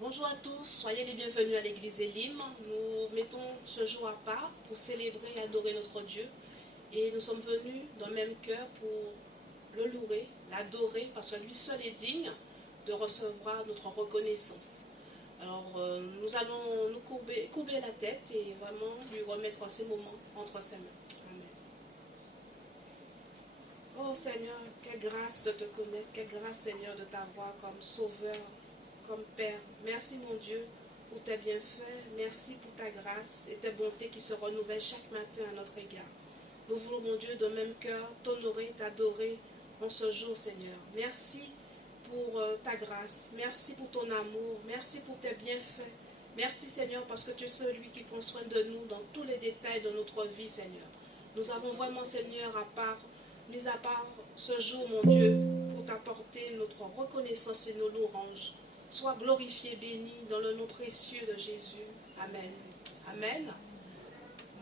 Bonjour à tous, soyez les bienvenus à l'église Elim. Nous mettons ce jour à part pour célébrer et adorer notre Dieu. Et nous sommes venus d'un même cœur pour le louer, l'adorer, parce que lui seul est digne de recevoir notre reconnaissance. Alors nous allons nous courber la tête et vraiment lui remettre ces moments entre ses mains. Amen. Oh Seigneur, quelle grâce de te connaître, quelle grâce Seigneur de t'avoir comme sauveur, comme Père. Merci mon Dieu pour tes bienfaits, merci pour ta grâce et tes bontés qui se renouvellent chaque matin à notre égard. Nous voulons mon Dieu de même cœur t'honorer, t'adorer en ce jour Seigneur. Merci pour ta grâce, merci pour ton amour, merci pour tes bienfaits. Merci Seigneur parce que tu es celui qui prend soin de nous dans tous les détails de notre vie Seigneur. Nous avons vraiment Seigneur mis à part ce jour mon Dieu pour t'apporter notre reconnaissance et nos louanges. Sois glorifié, béni dans le nom précieux de Jésus. Amen. Amen.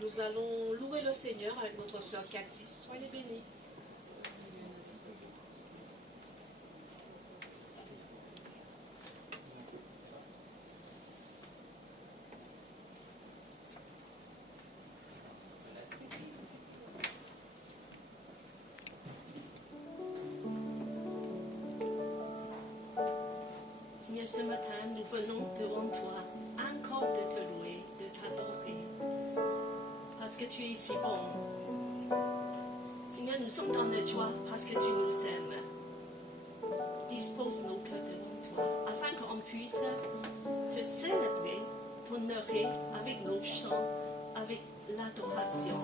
Nous allons louer le Seigneur avec notre sœur Cathy. Soyez bénis. Seigneur, ce matin, nous venons devant toi, encore de te louer, de t'adorer, parce que tu es si bon. Seigneur, nous sommes dans la joie parce que tu nous aimes. Dispose nos cœurs devant toi, afin qu'on puisse te célébrer, t'honorer avec nos chants, avec l'adoration.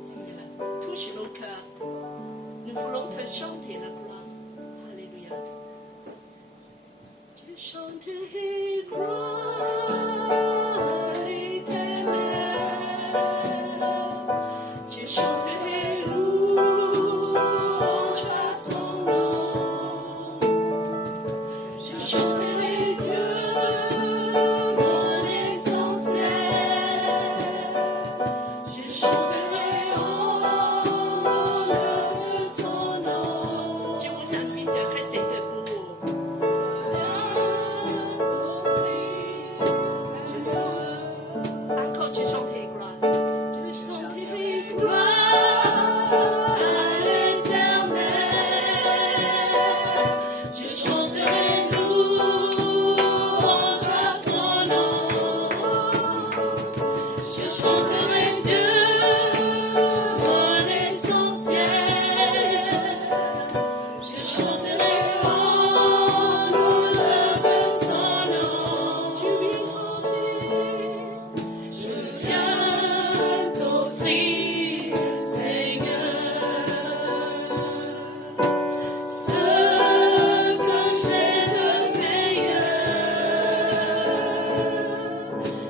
Seigneur, touche nos cœurs. Nous voulons te chanter la gloire. Alléluia. Je chanterai gloire à l'Éternel. Je chanterai louange à son nom. Je chanterai Dieu, mon essentiel. Je chanterai en l'honneur de son nom. Je vous invite à rester debout. Encore tu chanterai gloire. Tu chanterai gloire à l'Éternel. Je chanterai louange à son nom. Je chanterai Dieu, mon essentiel. Je chanterai en l'honneur de son nom. Tu lui confies. Je viens t'offrir, Seigneur, ce que j'ai de meilleur.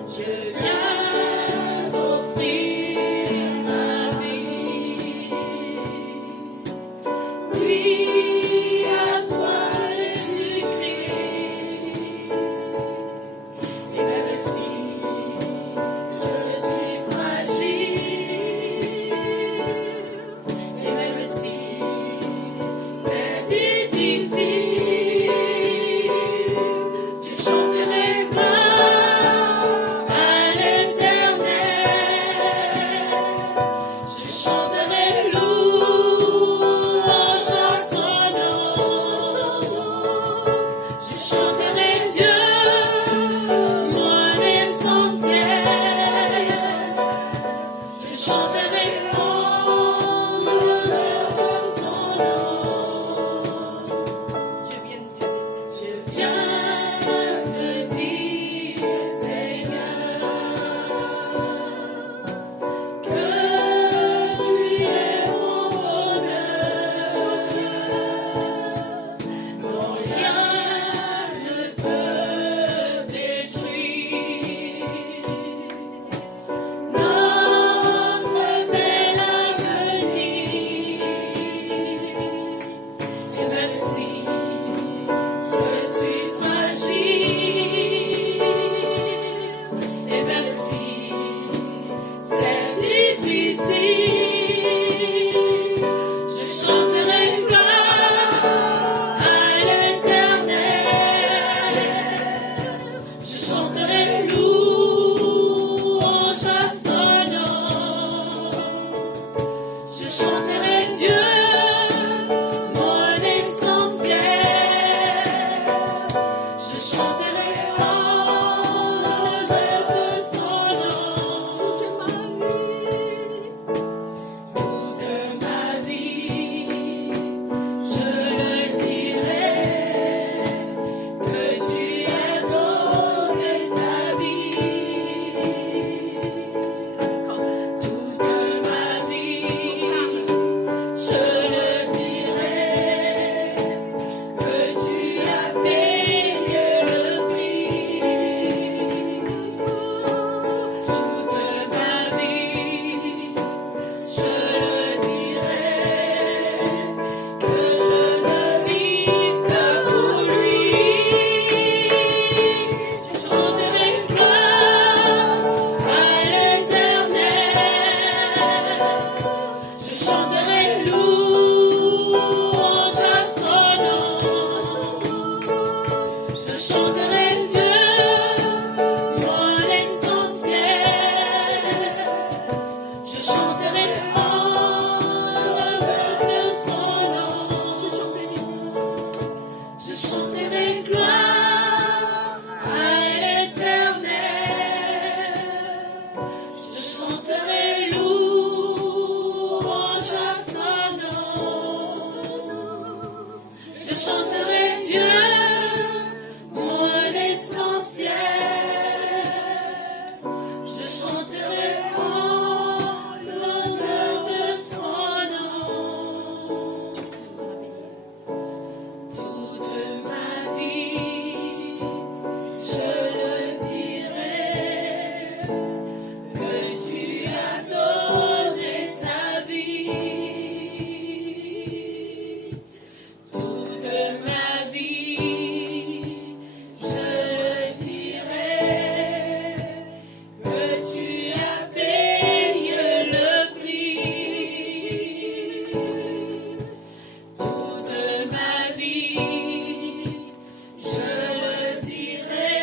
Je viens t'offrir ma vie. Oui, à toi, Jésus-Christ. Et même si je suis fragile, et même si c'est si difficile, je chanterai gloire à l'Éternel. Je chanterai louange à son nom. Je chanterai Dieu, mon essentiel. Je chanterai en l'honneur de son nom. Je viens te dire, Seigneur, que tu es mon bonheur. Non, rien ne peut chanterai Dieu, mon essentiel. Je chanterai en l'honneur de son nom. Je chanterai gloire à l'Éternel. Je chanterai louange à son nom. Je chanterai Dieu, mon essentiel. Je chanterai en l'honneur de son nom. Toute ma vie, je le dirai, que tu as donné ta vie. Toute ma vie, je le dirai, que tu as payé le prix. Toute ma vie, je le dirai,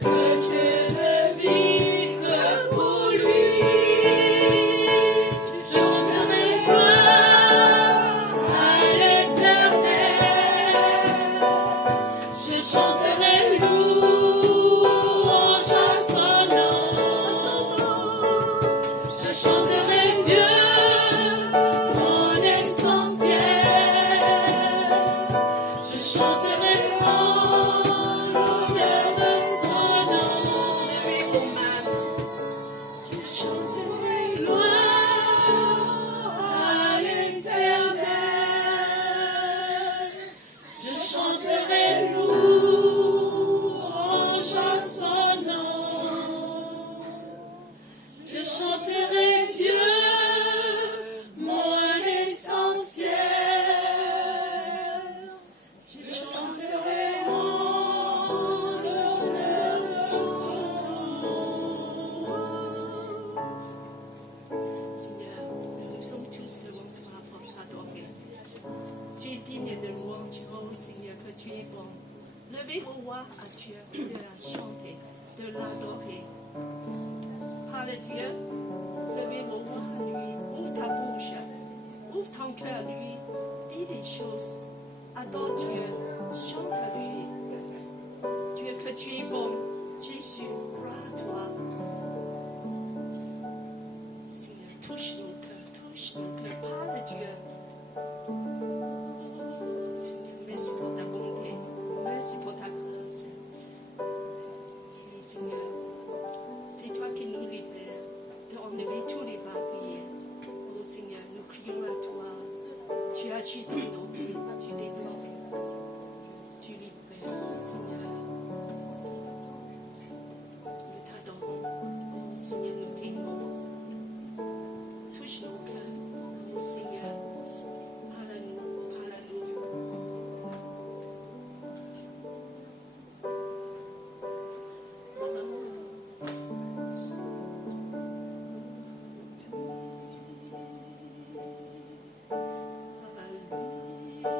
que je ne vis que pour lui. Je chanterai gloire à l'Éternel. Je chanterai louange à son nom. Je chanterai Dieu, mon essentiel. Je chanterai en l'honneur de son nom. Je chanterai gloire à l'Éternel. Je chanterai louange à son nom. Je chanterai Dieu, mon essentiel. Je chanterai en l'honneur de son nom. Seigneur, nous sommes tous devant toi pour t'adorer. Tu es digne de louange, oh Seigneur, que tu es bon. Levez vos voix à Dieu, de la chanter, de l'adorer. Parle Dieu, levez vos voix à lui, ouvre ta bouche, ouvre ton cœur à lui, dis des choses, adore Dieu, chante à lui. Dieu, que tu es bon, Jésus, gloire à toi. Seigneur, touche nos cœurs, parle à Dieu. Seigneur, merci pour ta bonté, merci pour ta grâce. Et Seigneur, c'est toi qui nous libères de enlever tous les barrières. Oh Seigneur, nous crions à toi. Tu agis dans nos vies, tu débloques, tu libères, oh Seigneur. Nous t'adorons, oh Seigneur, nous t'aimons. Touche nos cœurs, oh Seigneur. Parle-nous, parle-nous. À lui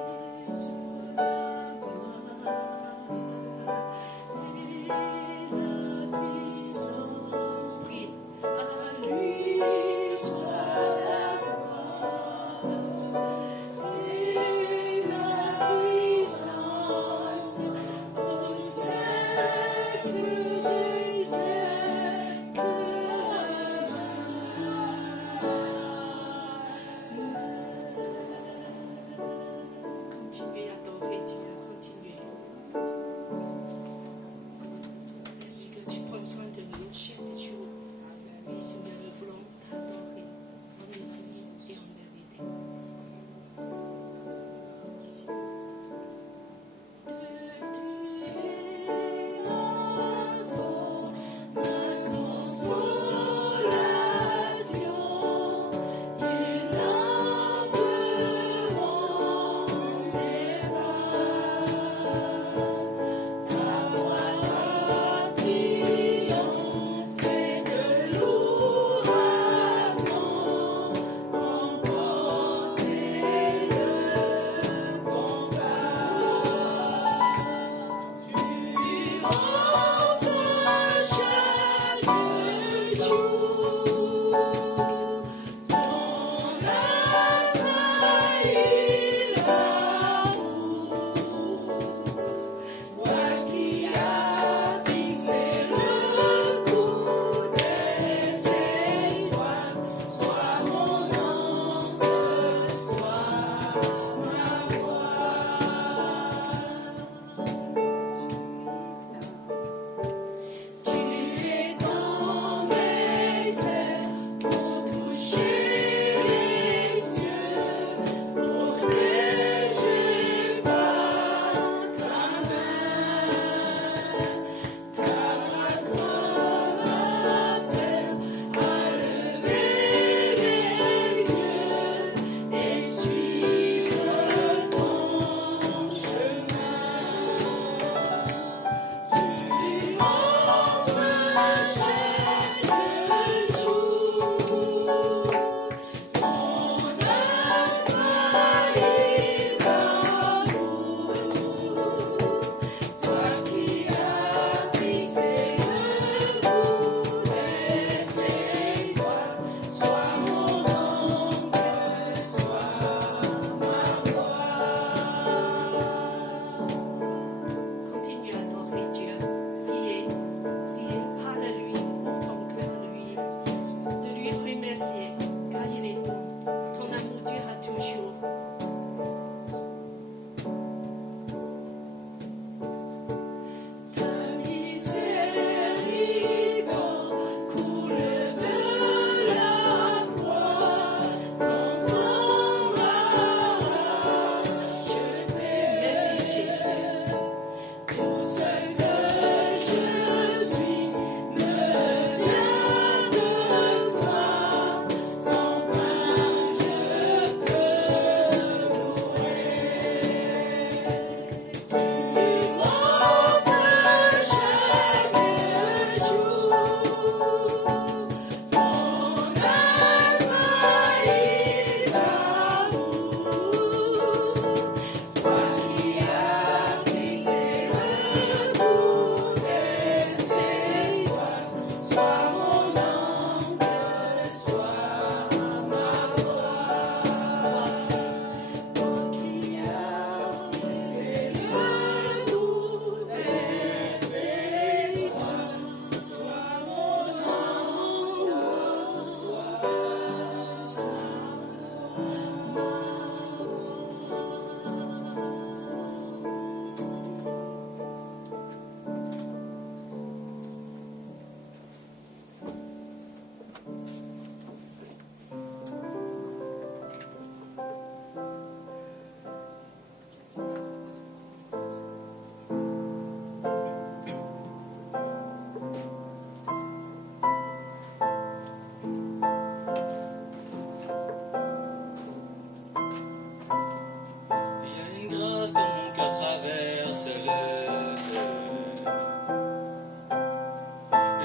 le feu.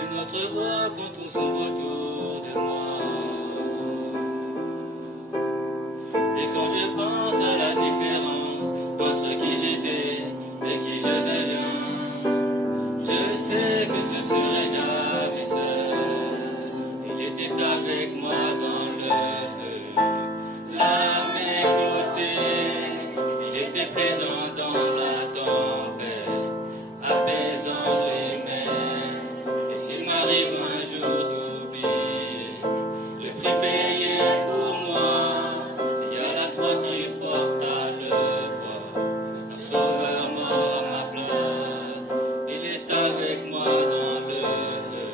Une autre voix quand tout s'ouvre autour de moi. Et quand je pense à la différence entre qui j'étais et qui je deviens, je sais que je serai jamais seul. Il était avec moi dans le feu, à mes côtés. Il était présent dans la tempête, apaisant les mers. Et s'il m'arrive un jour d'oublier le prix payé pour moi, il y a la croix qui porte à le poids, un sauveur mort à ma place. Il est avec moi dans le feu.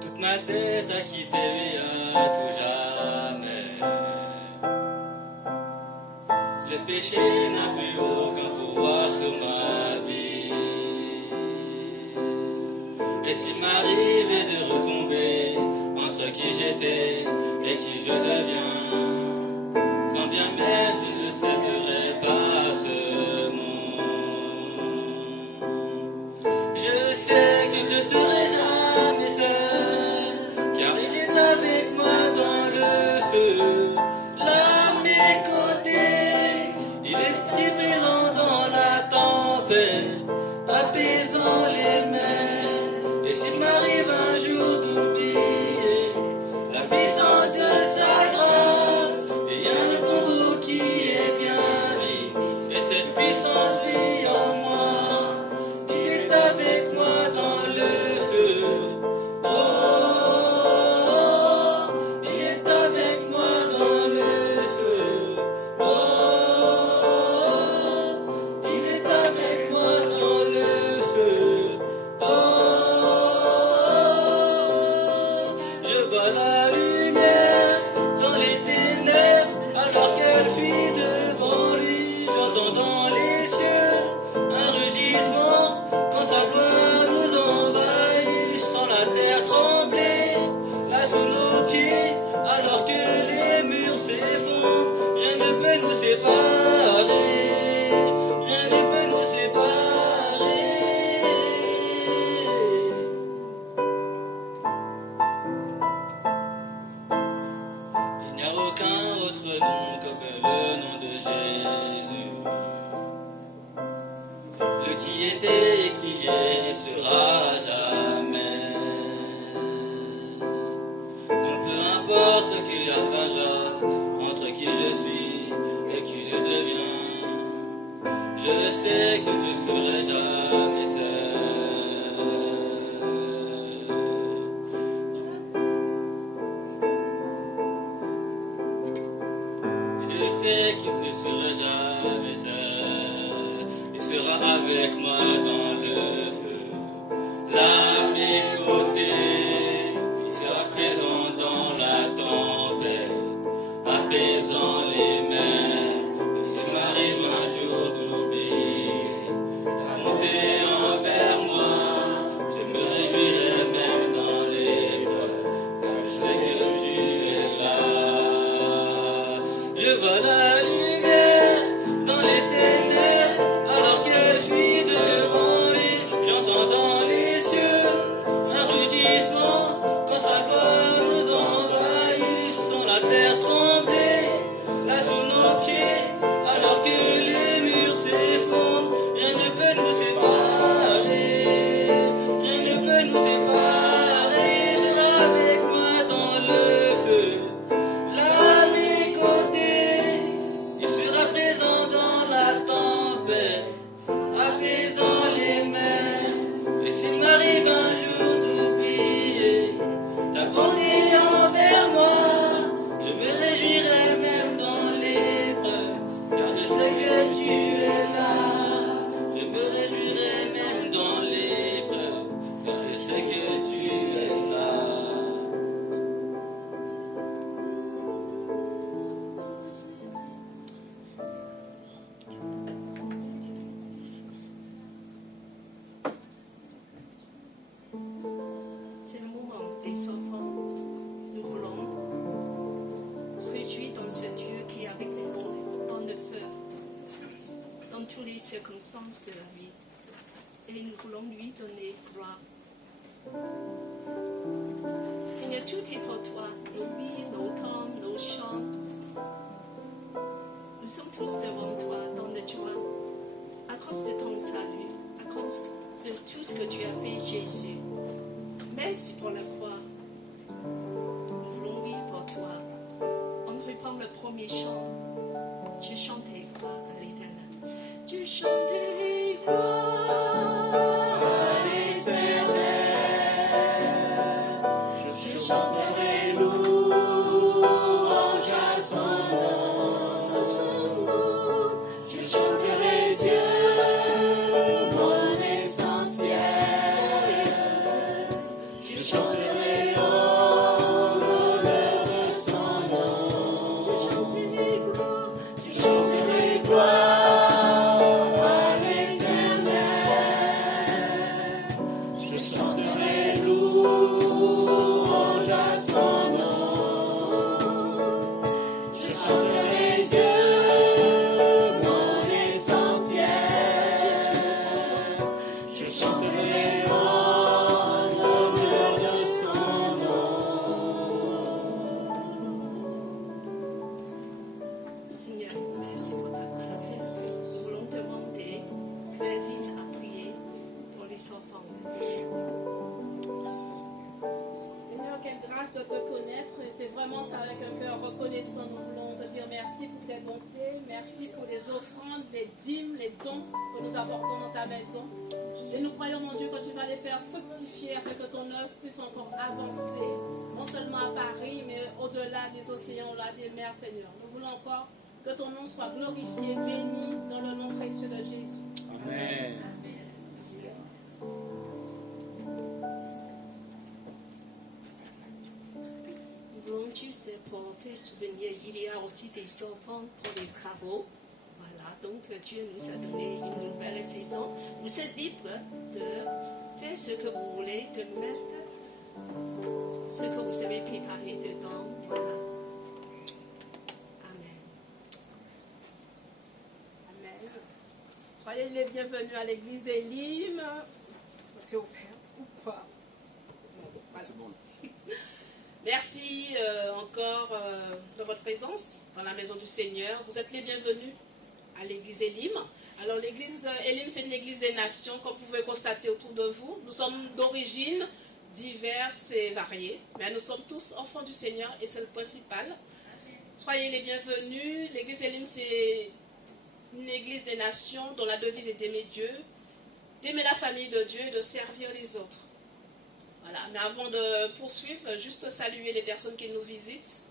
Toute ma tête a quitté lui à tout jamais. Le péché n'a plus aucun pouvoir sur ma vie. Et s'il m'arrivait de retomber entre qui j'étais et qui je deviens, quand bien même je ne céderai pas à ce monde, je sais que je serai jamais seul, car il est avec moi dans le feu, là à mes côtés. Il est présent dans la tempête, apaisant les mers. Et s'il m'arrive un jour d'oublier la puissance de sa grâce, il y a un tombeau qui est bien vide, et cette puissance vit en moi. Il est avec moi dans le feu. Oh, oh, oh, il est avec moi dans le feu. Oh, oh, oh, il est avec moi dans le feu. Oh, oh, oh, je vois la lumière dans les ténèbres alors qu'elle fuit devant lui. J'entends dans les cieux un rugissement quand sa gloire nous envahit. Je sens la terre trembler là sous nos pieds alors que les murs s'effondrent. Rien ne peut nous séparer, rien ne peut nous séparer. Il n'y a aucun autre nom comme le nom de Jésus, le qui était et qui est et sera jamais. Donc peu importe ce qu'il adviendra entre qui je suis et qui je deviens, je sais que je serai jamais seul. Je sais qu'il ne sera jamais seul. Il sera avec moi dans le feu, là à mes côtés. Il sera présent dans la tempête, apaisant les mers. Et s'il m'arrive un jour d'oublier ta montée envers moi, je me réjouirai même dans l'épreuve, car je sais que tu es là. Je vois la lumière dans les ténèbres alors qu'elle fuit devant lui. J'entends dans les cieux un rugissement quand sa gloire nous envahit. Sens la terre trembler là sous nos pieds alors que les murs s'effondrent. Rien ne peut nous séparer, rien ne peut nous séparer. Sera avec moi dans le feu, là à mes côtés. Il sera présent dans la tempête, apaisant les mers. Et s'il m'arrive un jour d'oublier ta bonté envers moi, je me réjouirai même dans l'épreuve, car je sais que tu es là. Je me réjouirai même dans l'épreuve, car je sais que tu es là. C'est le moment des enfants. Nous voulons nous réjouir dans ce Dieu qui est avec nous, dans le feu, dans toutes les circonstances de la vie. Et nous voulons lui donner gloire. Seigneur, tout est pour toi, nos vies, nos temps, nos chants. Nous sommes tous devant toi dans la joie, à cause de ton salut, à cause de tout ce que tu as fait, Jésus. Merci pour la croix. Nous voulons vivre pour toi. On reprend le premier chant. Je chanterai gloire à l'Éternel. Je chanterai gloire à l'Éternel. Je chanterai louange à son nom. À son nom. Je chanterai Dieu, mon essentiel. Je chanterai l'honneur de son nom. Je chanterai gloire. Je chanterai gloire à l'Éternel. Je chanterai louange à son nom. Je chanterai Dieu, mon essentiel. Je chanterai l'honneur de son nom. Seigneur, merci pour ta grâce. Nous voulons demander Gladys à prier pour les enfants. Seigneur, quelle grâce de te connaître. Et c'est vraiment ça avec un cœur reconnaissant. Nous voulons te dire merci pour tes bontés. Merci pour les offrandes, les dîmes, les dons que nous apportons dans ta maison. Et nous croyons, mon Dieu, que tu vas les faire fructifier afin que ton œuvre puisse encore avancer. Non seulement à Paris, mais au-delà des océans, au-delà des mers, Seigneur. Nous voulons encore que ton nom soit glorifié, béni dans le nom précieux de Jésus. Amen. Nous voulons juste pour faire souvenir, il y a aussi des enfants pour les travaux. Voilà, donc Dieu nous a donné une nouvelle saison. Vous êtes libre de faire ce que vous voulez, de mettre ce que vous avez préparé dedans. Voilà. Amen. Amen. Soyez les bienvenus à l'église Elim. C'est ouvert ou pas? Voilà. Merci encore de votre présence dans la maison du Seigneur. Vous êtes les bienvenus à l'église Elim. Alors l'église Elim, c'est une église des nations, comme vous pouvez constater autour de vous. Nous sommes d'origine diverses et variées, mais nous sommes tous enfants du Seigneur et c'est le principal. Soyez les bienvenus. L'église Elim, c'est une église des nations dont la devise est d'aimer Dieu, d'aimer la famille de Dieu et de servir les autres. Voilà. Mais avant de poursuivre, juste saluer les personnes qui nous visitent,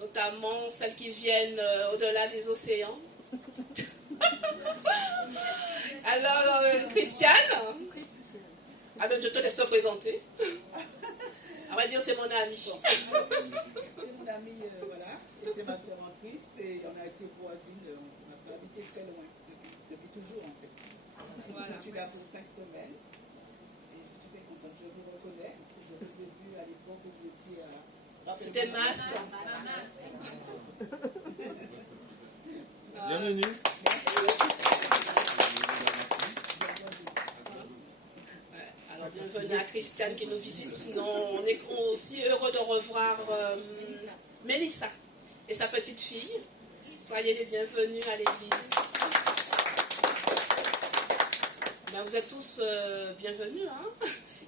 notamment celles qui viennent au-delà des océans. Alors, Christiane, ah ben, je te laisse te présenter. On va dire c'est mon amie. C'est mon amie, voilà, et c'est ma soeur en Christ, et on a été voisines, on n'a pas habité très loin, depuis toujours en fait. Voilà. Je suis là pour 5 semaines, et je suis très contente, je vous reconnais, je vous ai vu à l'époque où vous étiez à... C'était Masse. Bienvenue. Alors, bienvenue à Christiane qui nous visite. Sinon, on est aussi heureux de revoir Mélissa et sa petite fille. Soyez les bienvenus à l'église. Ben, vous êtes tous bienvenus, hein?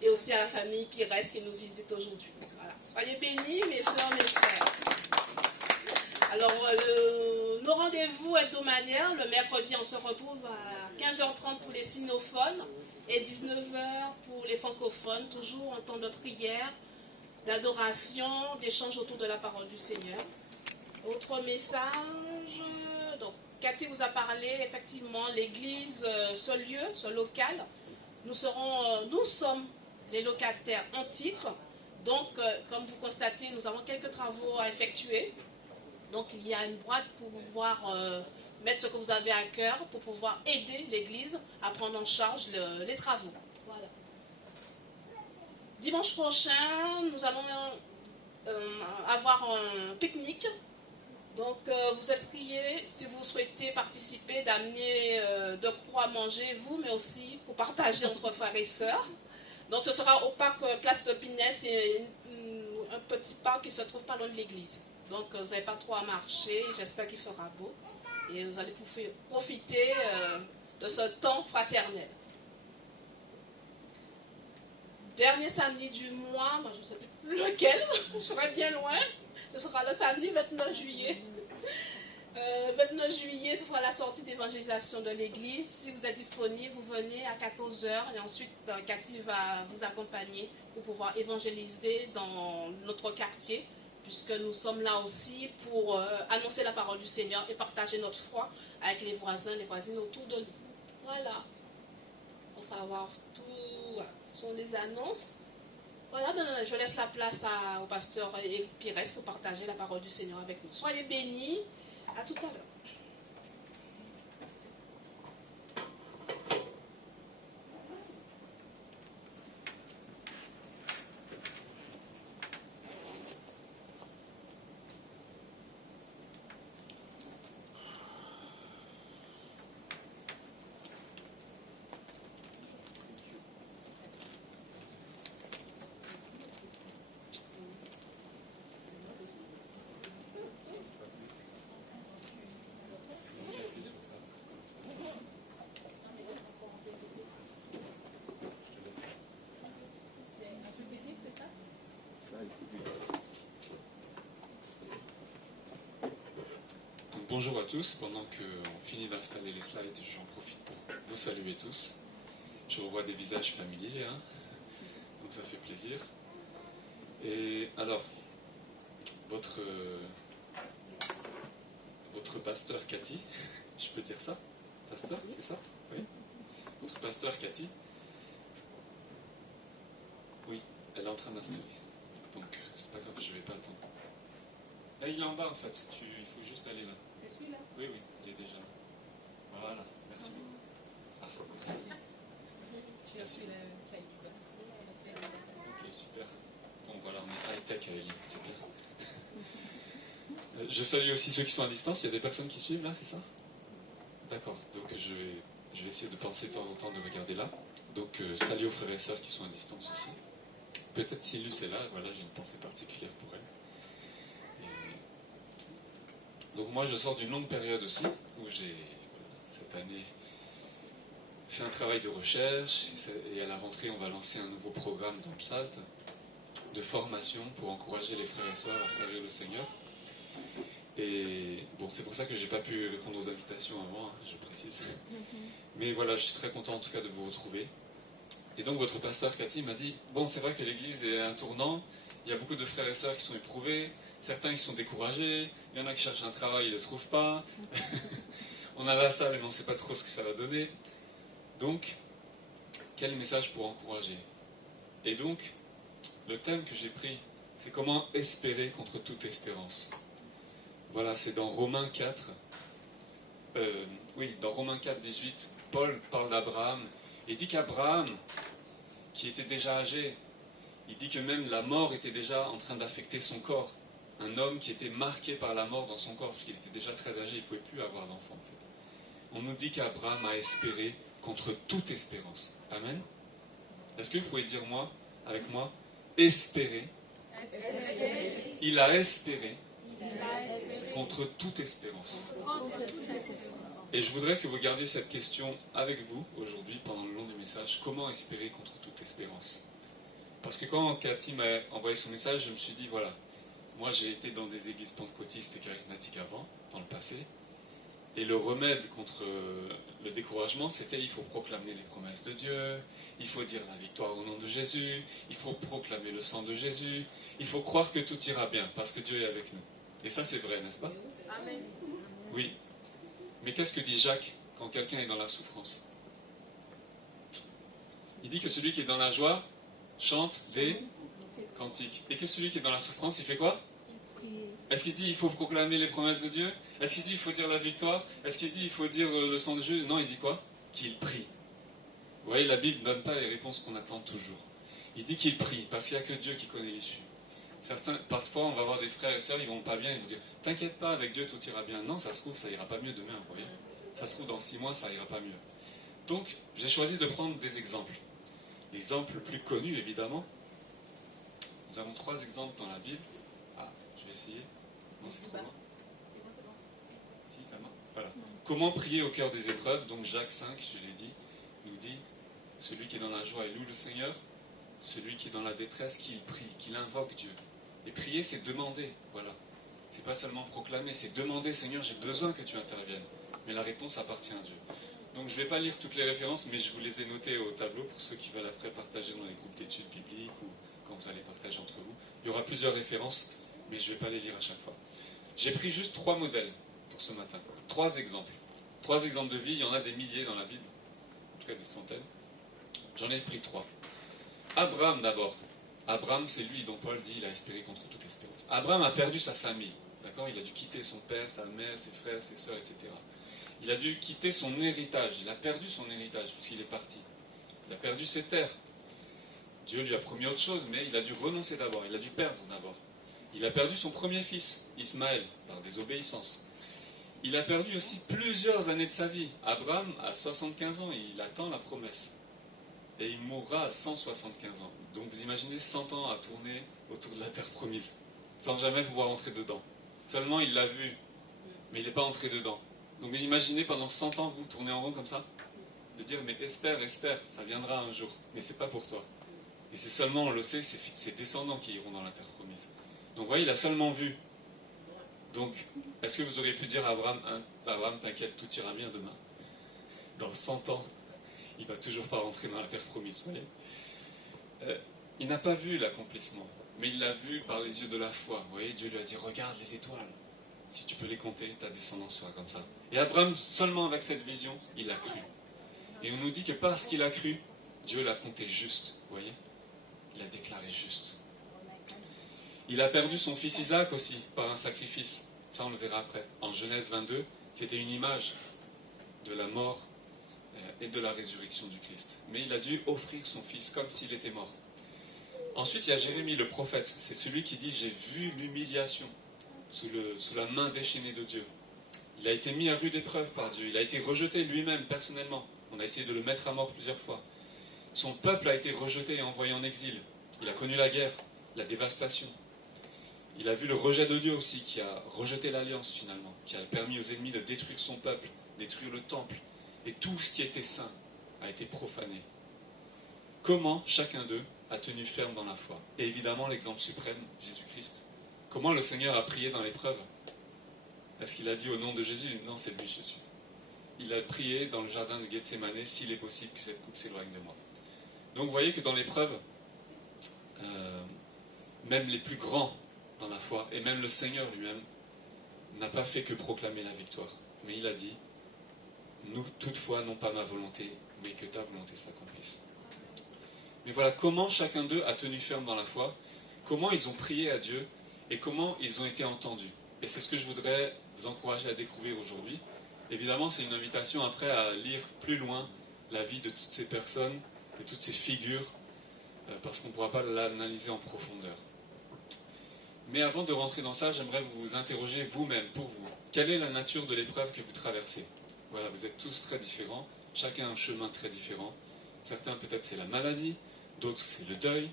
Et aussi à la famille Pires qui nous visite aujourd'hui. Voilà. Soyez bénis, mes soeurs, mes frères. Alors, nos rendez-vous hebdomadaires, le mercredi, on se retrouve à 15h30 pour les sinophones et 19h pour les francophones, toujours en temps de prière, d'adoration, d'échange autour de la parole du Seigneur. Autre message, donc Cathy vous a parlé, effectivement, l'église, ce lieu, ce local, nous sommes les locataires en titre. Donc, comme vous constatez, nous avons quelques travaux à effectuer. Donc, il y a une boîte pour pouvoir mettre ce que vous avez à cœur, pour pouvoir aider l'église à prendre en charge les travaux. Voilà. Dimanche prochain, nous allons avoir un pique-nique. Donc, vous êtes priés, si vous souhaitez participer, d'amener de quoi à manger, vous, mais aussi pour partager entre frères et sœurs. Donc, ce sera au parc Place de Pinel, c'est un petit parc qui se trouve pas loin de l'église. Donc, vous n'avez pas trop à marcher, j'espère qu'il fera beau. Et vous allez pouvoir profiter de ce temps fraternel. Dernier samedi du mois, moi je ne sais plus lequel, je serai bien loin, ce sera le samedi 29 juillet. 29 juillet, ce sera la sortie d'évangélisation de l'église. Si vous êtes disponible, vous venez à 14h et ensuite Cathy va vous accompagner pour pouvoir évangéliser dans notre quartier, puisque nous sommes là aussi pour annoncer la parole du Seigneur et partager notre foi avec les voisins, les voisines autour de nous. Voilà. Pour savoir tout, voilà. Ce sont des annonces. Voilà, je laisse la place au pasteur Pires pour partager la parole du Seigneur avec nous. Soyez bénis. À tout à l'heure. Bonjour à tous, pendant qu'on finit d'installer les slides, j'en profite pour vous saluer tous. Je revois des visages familiers, hein, donc ça fait plaisir. Et alors, votre pasteur Cathy, je peux dire ça? Pasteur, c'est ça? Oui. Votre pasteur Cathy, oui, elle est en train d'installer. Donc c'est pas grave, je vais pas attendre. Et il est en bas en fait, il faut juste aller là. C'est celui-là? Oui, il est déjà là. Voilà, merci beaucoup. Ah, merci. Merci. Ok, super. Bon, voilà, on est high-tech avec lui, c'est bien. Je salue aussi ceux qui sont à distance. Il y a des personnes qui suivent là, c'est ça? D'accord, donc je vais essayer de penser de temps en temps de regarder là. Donc, salut aux frères et sœurs qui sont à distance aussi. Peut-être Silus est là, voilà, j'ai une pensée particulière pour elle. Donc moi je sors d'une longue période aussi, où j'ai, cette année, fait un travail de recherche, et à la rentrée on va lancer un nouveau programme dans Psalt, de formation pour encourager les frères et sœurs à servir le Seigneur. Et bon, c'est pour ça que j'ai pas pu répondre aux invitations avant, hein, je précise. Mais voilà, je suis très content en tout cas de vous retrouver. Et donc votre pasteur Cathy m'a dit, bon c'est vrai que l'église est à un tournant, il y a beaucoup de frères et sœurs qui sont éprouvés, certains qui sont découragés, il y en a qui cherchent un travail, ils ne le trouvent pas. On a la salle mais on ne sait pas trop ce que ça va donner. Donc, quel message pour encourager? Et donc, le thème que j'ai pris, c'est comment espérer contre toute espérance. Voilà, c'est dans Romains 4. Dans Romains 4, 18, Paul parle d'Abraham. Il dit qu'Abraham, qui était déjà âgé, il dit que même la mort était déjà en train d'affecter son corps. Un homme qui était marqué par la mort dans son corps, parce qu'il était déjà très âgé, il ne pouvait plus avoir d'enfant en fait. On nous dit qu'Abraham a espéré contre toute espérance. Amen. Est-ce que vous pouvez dire avec moi, espérer? Il a espéré contre toute espérance. Et je voudrais que vous gardiez cette question avec vous aujourd'hui pendant le long du message. Comment espérer contre toute espérance? Parce que quand Cathy m'a envoyé son message, je me suis dit, voilà, moi j'ai été dans des églises pentecôtistes et charismatiques avant, dans le passé, et le remède contre le découragement, c'était il faut proclamer les promesses de Dieu, il faut dire la victoire au nom de Jésus, il faut proclamer le sang de Jésus, il faut croire que tout ira bien, parce que Dieu est avec nous. Et ça c'est vrai, n'est-ce pas? Amen. Oui. Mais qu'est-ce que dit Jacques quand quelqu'un est dans la souffrance? Il dit que celui qui est dans la joie chante des cantiques. Et que celui qui est dans la souffrance, il fait quoi? Est-ce qu'il dit il faut proclamer les promesses de Dieu? Est-ce qu'il dit il faut dire la victoire? Est-ce qu'il dit il faut dire le sang de Jésus? Non, il dit quoi? Qu'il prie. Vous voyez, la Bible ne donne pas les réponses qu'on attend toujours. Il dit qu'il prie, parce qu'il n'y a que Dieu qui connaît l'issue. Parfois, on va voir des frères et sœurs, ils vont pas bien, ils vont dire « T'inquiète pas, avec Dieu, tout ira bien. » Non, ça se trouve, ça ira pas mieux demain, vous voyez. Ça se trouve, dans 6 mois, ça ira pas mieux. Donc, j'ai choisi de prendre des exemples. Des exemples plus connus, évidemment. Nous avons 3 exemples dans la Bible. Ah, je vais essayer. Non, c'est trop loin. Si, ça marche. Voilà. Comment prier au cœur des épreuves. Donc, Jacques 5, je l'ai dit, nous dit « Celui qui est dans la joie, il loue le Seigneur. Celui qui est dans la détresse, qu'il prie, qu'il invoque Dieu. » Et prier, c'est demander, voilà. C'est pas seulement proclamer, c'est demander, Seigneur, j'ai besoin que tu interviennes. Mais la réponse appartient à Dieu. Donc je ne vais pas lire toutes les références, mais je vous les ai notées au tableau pour ceux qui veulent après partager dans les groupes d'études bibliques ou quand vous allez partager entre vous. Il y aura plusieurs références, mais je ne vais pas les lire à chaque fois. J'ai pris juste 3 modèles pour ce matin. 3 exemples. 3 exemples de vie, il y en a des milliers dans la Bible, en tout cas des centaines. J'en ai pris 3. Abraham d'abord. Abraham, c'est lui dont Paul dit il a espéré contre toute espérance. Abraham a perdu sa famille, d'accord. Il a dû quitter son père, sa mère, ses frères, ses sœurs, etc. Il a dû quitter son héritage. Il a perdu son héritage puisqu'il est parti. Il a perdu ses terres. Dieu lui a promis autre chose, mais il a dû renoncer d'abord. Il a dû perdre d'abord. Il a perdu son premier fils, Ismaël, par désobéissance. Il a perdu aussi plusieurs années de sa vie. Abraham, à 75 ans, il attend la promesse. Et il mourra à 175 ans. Donc vous imaginez 100 ans à tourner autour de la terre promise, sans jamais pouvoir entrer dedans. Seulement il l'a vu, mais il n'est pas entré dedans. Donc vous imaginez pendant 100 ans vous tournez en rond comme ça, de dire mais espère, ça viendra un jour, mais c'est pas pour toi. Et c'est seulement, on le sait, ses descendants qui iront dans la terre promise. Donc vous voyez, il a seulement vu. Donc, est-ce que vous auriez pu dire à Abraham, Abraham, t'inquiète, tout ira bien demain. Dans 100 ans, il ne va toujours pas rentrer dans la terre promise, vous voyez. Il n'a pas vu l'accomplissement, mais il l'a vu par les yeux de la foi. Vous voyez, Dieu lui a dit, regarde les étoiles. Si tu peux les compter, ta descendance sera comme ça. Et Abraham, seulement avec cette vision, il a cru. Et on nous dit que parce qu'il a cru, Dieu l'a compté juste, vous voyez. Il a déclaré juste. Il a perdu son fils Isaac aussi, par un sacrifice. Ça, on le verra après. En Genèse 22, c'était une image de la mort et de la résurrection du Christ. Mais il a dû offrir son fils comme s'il était mort. Ensuite, il y a Jérémie, le prophète. C'est celui qui dit « J'ai vu l'humiliation sous la main déchaînée de Dieu ». Il a été mis à rude épreuve par Dieu. Il a été rejeté lui-même, personnellement. On a essayé de le mettre à mort plusieurs fois. Son peuple a été rejeté et envoyé en exil. Il a connu la guerre, la dévastation. Il a vu le rejet de Dieu aussi, qui a rejeté l'alliance finalement, qui a permis aux ennemis de détruire son peuple, détruire le temple. Et tout ce qui était saint a été profané. Comment chacun d'eux a tenu ferme dans la foi? Et évidemment l'exemple suprême, Jésus-Christ. Comment le Seigneur a prié dans l'épreuve? Est-ce qu'il a dit au nom de Jésus? Non, c'est lui Jésus. Il a prié dans le jardin de Gethsémanée, s'il est possible que cette coupe s'éloigne de moi. Donc vous voyez que dans l'épreuve, même les plus grands dans la foi, et même le Seigneur lui-même, n'a pas fait que proclamer la victoire. Mais il a dit, nous, toutefois, non pas ma volonté, mais que ta volonté s'accomplisse. Mais voilà, comment chacun d'eux a tenu ferme dans la foi, comment ils ont prié à Dieu, et comment ils ont été entendus. Et c'est ce que je voudrais vous encourager à découvrir aujourd'hui. Évidemment, c'est une invitation après à lire plus loin la vie de toutes ces personnes, de toutes ces figures, parce qu'on ne pourra pas l'analyser en profondeur. Mais avant de rentrer dans ça, j'aimerais vous interroger vous-même, pour vous. Quelle est la nature de l'épreuve que vous traversez? Voilà, vous êtes tous très différents, chacun a un chemin très différent. Certains, peut-être, c'est la maladie, d'autres, c'est le deuil,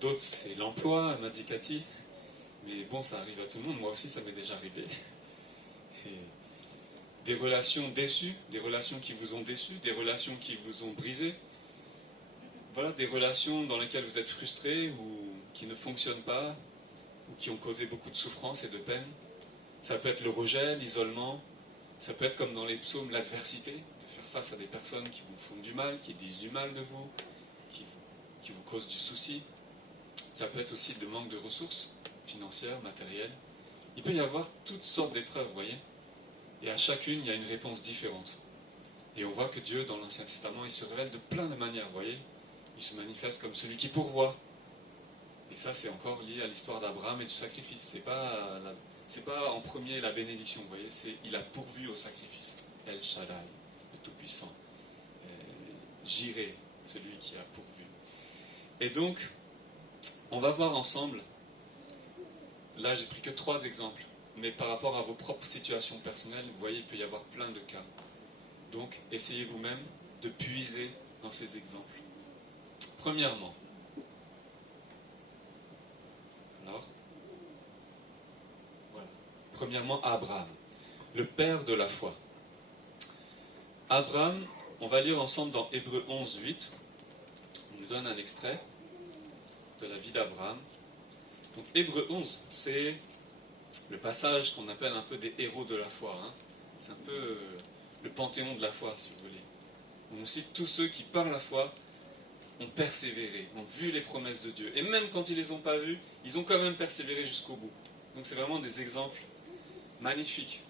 d'autres, c'est l'emploi, m'a dit Cathy. Mais bon, ça arrive à tout le monde, moi aussi, ça m'est déjà arrivé. Et des relations déçues, des relations qui vous ont déçu, des relations qui vous ont brisé. Voilà, des relations dans lesquelles vous êtes frustrés ou qui ne fonctionnent pas, ou qui ont causé beaucoup de souffrance et de peine. Ça peut être le rejet, l'isolement. Ça peut être comme dans les psaumes, l'adversité, de faire face à des personnes qui vous font du mal, qui disent du mal de vous, qui vous causent du souci. Ça peut être aussi le manque de ressources financières, matérielles. Il peut y avoir toutes sortes d'épreuves, vous voyez. Et à chacune, il y a une réponse différente. Et on voit que Dieu, dans l'Ancien Testament, il se révèle de plein de manières, vous voyez. Il se manifeste comme celui qui pourvoit. Et ça, c'est encore lié à l'histoire d'Abraham et du sacrifice. C'est pas en premier la bénédiction, vous voyez. Il a pourvu au sacrifice. El Shaddai, le Tout-Puissant. Jireh, celui qui a pourvu. Et donc, On va voir ensemble, là j'ai pris que 3 exemples, mais par rapport à vos propres situations personnelles, vous voyez, il peut y avoir plein de cas. Donc, essayez vous-même de puiser dans ces exemples. Premièrement, premièrement, Abraham, le père de la foi. Abraham, on va lire ensemble dans Hébreux 11, 8. On nous donne un extrait de la vie d'Abraham. Donc Hébreux 11, c'est le passage qu'on appelle un peu des héros de la foi. Hein. C'est un peu le panthéon de la foi, si vous voulez. On cite tous ceux qui, par la foi, ont persévéré, ont vu les promesses de Dieu. Et même quand ils ne les ont pas vues, ils ont quand même persévéré jusqu'au bout. Donc c'est vraiment des exemples magnifiques.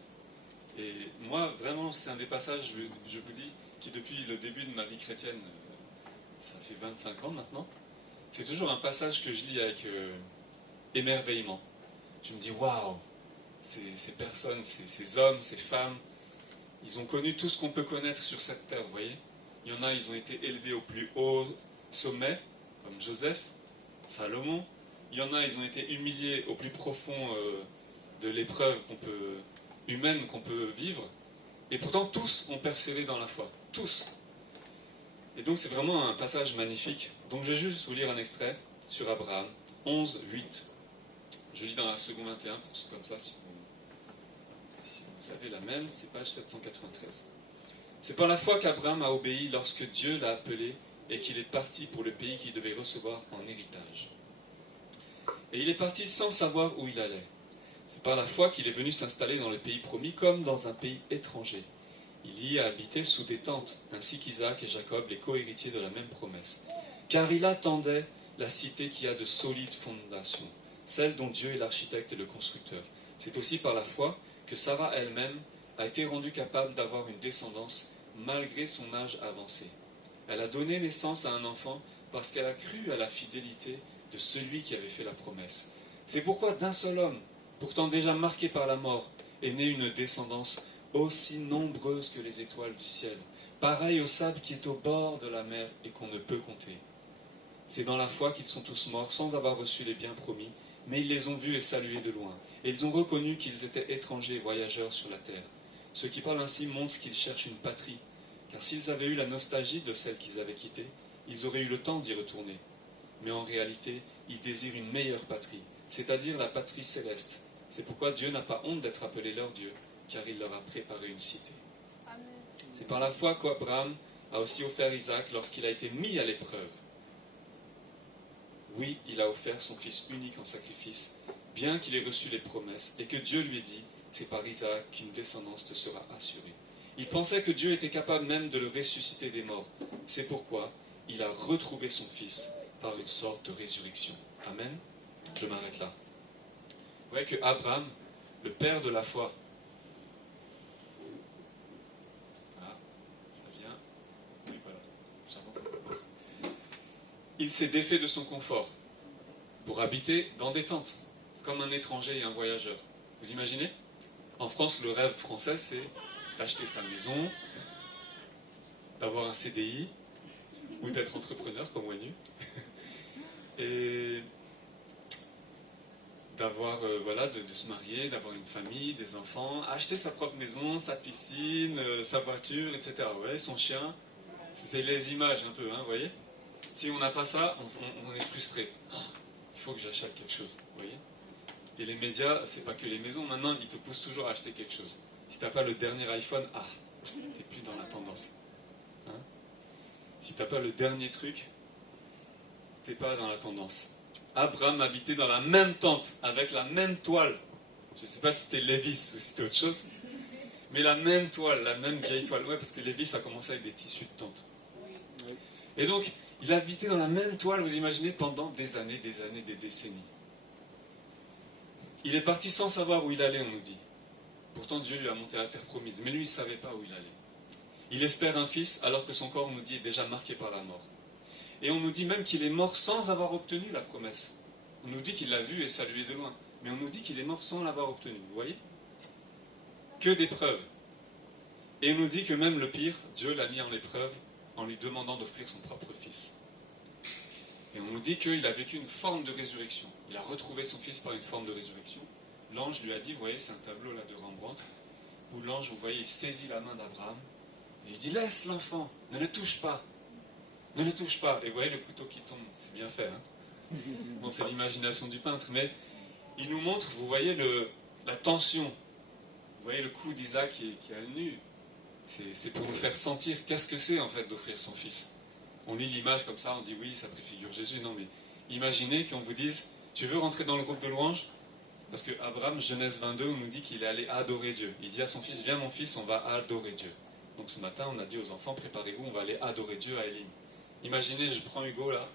Et moi, vraiment, c'est un des passages, je vous dis, qui depuis le début de ma vie chrétienne, ça fait 25 ans maintenant, c'est toujours un passage que je lis avec émerveillement. Je me dis, waouh, ces personnes, ces hommes, ces femmes, ils ont connu tout ce qu'on peut connaître sur cette terre, vous voyez. Il y en a, ils ont été élevés au plus haut sommet, comme Joseph, Salomon. Il y en a, ils ont été humiliés au plus profond de l'épreuve humaine qu'on peut vivre. Et pourtant, tous ont persévéré dans la foi. Tous. Et donc, c'est vraiment un passage magnifique. Donc, je vais juste vous lire un extrait sur Abraham, 11, 8. Je lis dans la seconde 21, comme ça, si vous avez la même, c'est page 793. C'est par la foi qu'Abraham a obéi lorsque Dieu l'a appelé et qu'il est parti pour le pays qu'il devait recevoir en héritage. Et il est parti sans savoir où il allait. C'est par la foi qu'il est venu s'installer dans le pays promis comme dans un pays étranger. Il y a habité sous des tentes, ainsi qu'Isaac et Jacob, les co-héritiers de la même promesse. Car il attendait la cité qui a de solides fondations, celle dont Dieu est l'architecte et le constructeur. C'est aussi par la foi que Sarah elle-même a été rendue capable d'avoir une descendance malgré son âge avancé. Elle a donné naissance à un enfant parce qu'elle a cru à la fidélité de celui qui avait fait la promesse. C'est pourquoi d'un seul homme, pourtant déjà marqué par la mort, est née une descendance aussi nombreuse que les étoiles du ciel, pareille au sable qui est au bord de la mer et qu'on ne peut compter. C'est dans la foi qu'ils sont tous morts sans avoir reçu les biens promis, mais ils les ont vus et salués de loin, et ils ont reconnu qu'ils étaient étrangers et voyageurs sur la terre. Ceux qui parlent ainsi montrent qu'ils cherchent une patrie, car s'ils avaient eu la nostalgie de celle qu'ils avaient quittée, ils auraient eu le temps d'y retourner. Mais en réalité, ils désirent une meilleure patrie, c'est-à-dire la patrie céleste. C'est pourquoi Dieu n'a pas honte d'être appelé leur Dieu, car il leur a préparé une cité. Amen. C'est par la foi qu'Abraham a aussi offert Isaac lorsqu'il a été mis à l'épreuve. Oui, il a offert son fils unique en sacrifice, bien qu'il ait reçu les promesses, et que Dieu lui ait dit, c'est par Isaac qu'une descendance te sera assurée. Il pensait que Dieu était capable même de le ressusciter des morts. C'est pourquoi il a retrouvé son fils par une sorte de résurrection. Amen. Je m'arrête là. Vous voyez que Abraham, le père de la foi, voilà, ça vient, et voilà, j'avance un peu plus. Il s'est défait de son confort pour habiter dans des tentes, comme un étranger et un voyageur. Vous imaginez ? En France, le rêve français, c'est d'acheter sa maison, d'avoir un CDI, ou d'être entrepreneur comme Wenu, et d'avoir, de se marier, d'avoir une famille, des enfants, acheter sa propre maison, sa piscine, sa voiture, etc. Ouais, son chien, c'est les images un peu, hein, vous voyez. Si on n'a pas ça, on est frustré. Il faut que j'achète quelque chose, vous voyez. Et les médias, c'est pas que les maisons, maintenant ils te poussent toujours à acheter quelque chose. Si t'as pas le dernier iPhone, t'es plus dans la tendance. Hein, si t'as pas le dernier truc, t'es pas dans la tendance. Abraham habitait dans la même tente, avec la même toile. Je ne sais pas si c'était Lévis ou si c'était autre chose, mais la même toile, la même vieille toile. Ouais, parce que Lévis a commencé avec des tissus de tente. Et donc, il habitait dans la même toile, vous imaginez, pendant des années, des décennies. Il est parti sans savoir où il allait, on nous dit. Pourtant, Dieu lui a monté à la terre promise, mais lui, il ne savait pas où il allait. Il espère un fils, alors que son corps, on nous dit, est déjà marqué par la mort. Et on nous dit même qu'il est mort sans avoir obtenu la promesse. On nous dit qu'il l'a vu et salué de loin. Mais on nous dit qu'il est mort sans l'avoir obtenu. Vous voyez ? Que d'épreuves. Et on nous dit que même le pire, Dieu l'a mis en épreuve en lui demandant d'offrir son propre fils. Et on nous dit qu'il a vécu une forme de résurrection. Il a retrouvé son fils par une forme de résurrection. L'ange lui a dit, vous voyez, c'est un tableau là de Rembrandt, où l'ange, vous voyez, il saisit la main d'Abraham, et il dit, laisse l'enfant, ne le touche pas, ne le touche pas. Et vous voyez le couteau qui tombe, c'est bien fait, hein. Bon, c'est l'imagination du peintre, mais il nous montre, vous voyez, la tension. Vous voyez le cou d'Isaac qui est à nu. C'est pour nous faire sentir qu'est-ce que c'est en fait d'offrir son fils. On lit l'image comme ça, on dit oui, ça préfigure Jésus. Non, mais imaginez qu'on vous dise, tu veux rentrer dans le groupe de louanges? Parce que Abraham, Genèse 22, on nous dit qu'il est allé adorer Dieu. Il dit à son fils, viens mon fils, on va adorer Dieu. Donc ce matin, on a dit aux enfants, préparez-vous, on va aller adorer Dieu à Élim. Imaginez, je prends Hugo là,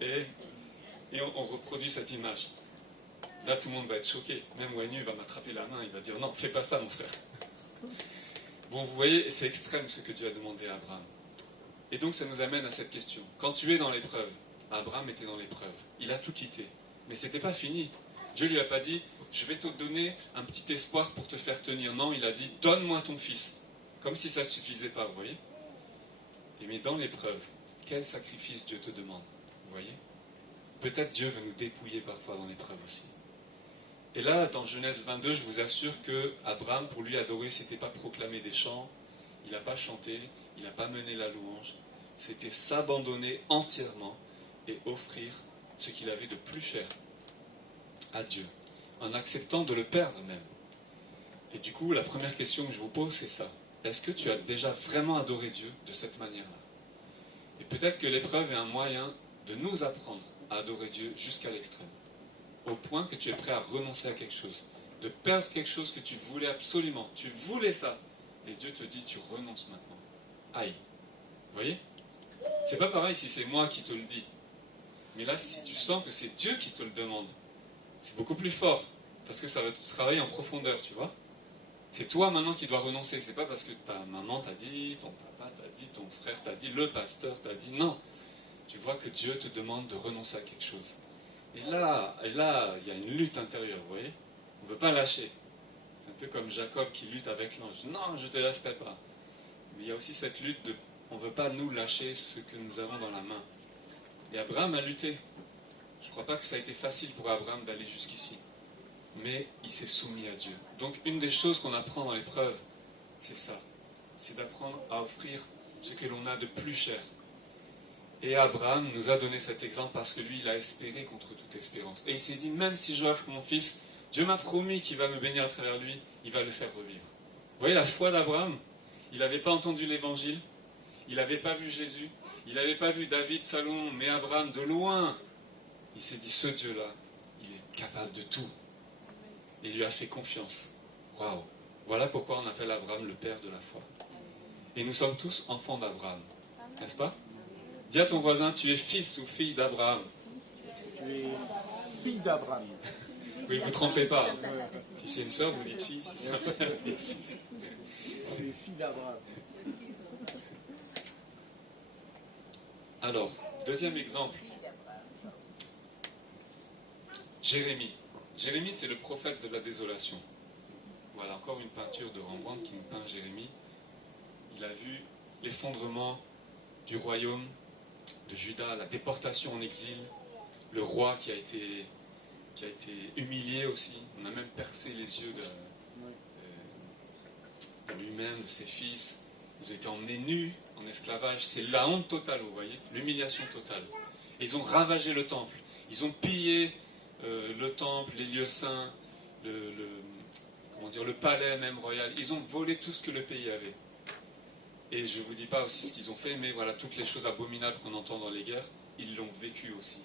et on reproduit cette image. Là, tout le monde va être choqué. Même Wenu va m'attraper la main, il va dire, non, fais pas ça mon frère. Bon, vous voyez, c'est extrême ce que Dieu a demandé à Abraham. Et donc ça nous amène à cette question. Quand tu es dans l'épreuve, Abraham était dans l'épreuve, il a tout quitté. Mais ce n'était pas fini. Dieu lui a pas dit, je vais te donner un petit espoir pour te faire tenir. Non, il a dit, donne-moi ton fils. Comme si ça ne suffisait pas, vous voyez. Et mais dans l'épreuve, quel sacrifice Dieu te demande, vous voyez. Peut-être Dieu veut nous dépouiller parfois dans l'épreuve aussi. Et là, dans Genèse 22, je vous assure que Abraham, pour lui adorer, c'était pas proclamer des chants, il n'a pas chanté, il n'a pas mené la louange, c'était s'abandonner entièrement et offrir ce qu'il avait de plus cher à Dieu, en acceptant de le perdre même. Et du coup, la première question que je vous pose, c'est ça. Est-ce que tu as déjà vraiment adoré Dieu de cette manière-là? Et peut-être que l'épreuve est un moyen de nous apprendre à adorer Dieu jusqu'à l'extrême. Au point que tu es prêt à renoncer à quelque chose, de perdre quelque chose que tu voulais absolument, tu voulais ça, et Dieu te dit tu renonces maintenant. Aïe, vous voyez? C'est pas pareil si c'est moi qui te le dis, mais là si tu sens que c'est Dieu qui te le demande, c'est beaucoup plus fort, parce que ça va te travailler en profondeur, tu vois. C'est toi maintenant qui dois renoncer, c'est pas parce que ta maman t'a dit, ton papa t'a dit, ton frère t'a dit, le pasteur t'a dit, non. Tu vois que Dieu te demande de renoncer à quelque chose. Et là, il y a une lutte intérieure, vous voyez. On ne veut pas lâcher. C'est un peu comme Jacob qui lutte avec l'ange. Non, je ne te laisserai pas. Mais il y a aussi cette lutte de, on ne veut pas nous lâcher ce que nous avons dans la main. Et Abraham a lutté. Je ne crois pas que ça a été facile pour Abraham d'aller jusqu'ici. Mais il s'est soumis à Dieu. Donc une des choses qu'on apprend dans l'épreuve, c'est ça. C'est d'apprendre à offrir ce que l'on a de plus cher. Et Abraham nous a donné cet exemple parce que lui, il a espéré contre toute espérance. Et il s'est dit, même si je offre mon fils, Dieu m'a promis qu'il va me bénir à travers lui, il va le faire revivre. Vous voyez la foi d'Abraham? Il n'avait pas entendu l'évangile, il n'avait pas vu Jésus, il n'avait pas vu David, Salomon, mais Abraham de loin. Il s'est dit, ce Dieu-là, il est capable de tout. Et il lui a fait confiance. Waouh! Voilà pourquoi on appelle Abraham le père de la foi. Et nous sommes tous enfants d'Abraham, n'est-ce pas? Dis à ton voisin, tu es fils ou fille d'Abraham. Tu es fille d'Abraham. Oui, vous ne trompez pas. Si c'est une sœur, vous dites fille. Si c'est un frère, vous dites fils. Tu es fille d'Abraham. Alors, deuxième exemple. Jérémie. Jérémie, c'est le prophète de la désolation. Voilà, encore une peinture de Rembrandt qui nous peint Jérémie. Il a vu l'effondrement du royaume de Juda, la déportation en exil, le roi qui a été humilié aussi. On a même percé les yeux de lui-même, de ses fils. Ils ont été emmenés nus en esclavage. C'est la honte totale, vous voyez, l'humiliation totale. Et ils ont ravagé le temple. Ils ont pillé le temple, les lieux saints, le palais même royal. Ils ont volé tout ce que le pays avait. Et je ne vous dis pas aussi ce qu'ils ont fait, mais voilà, toutes les choses abominables qu'on entend dans les guerres, ils l'ont vécu aussi.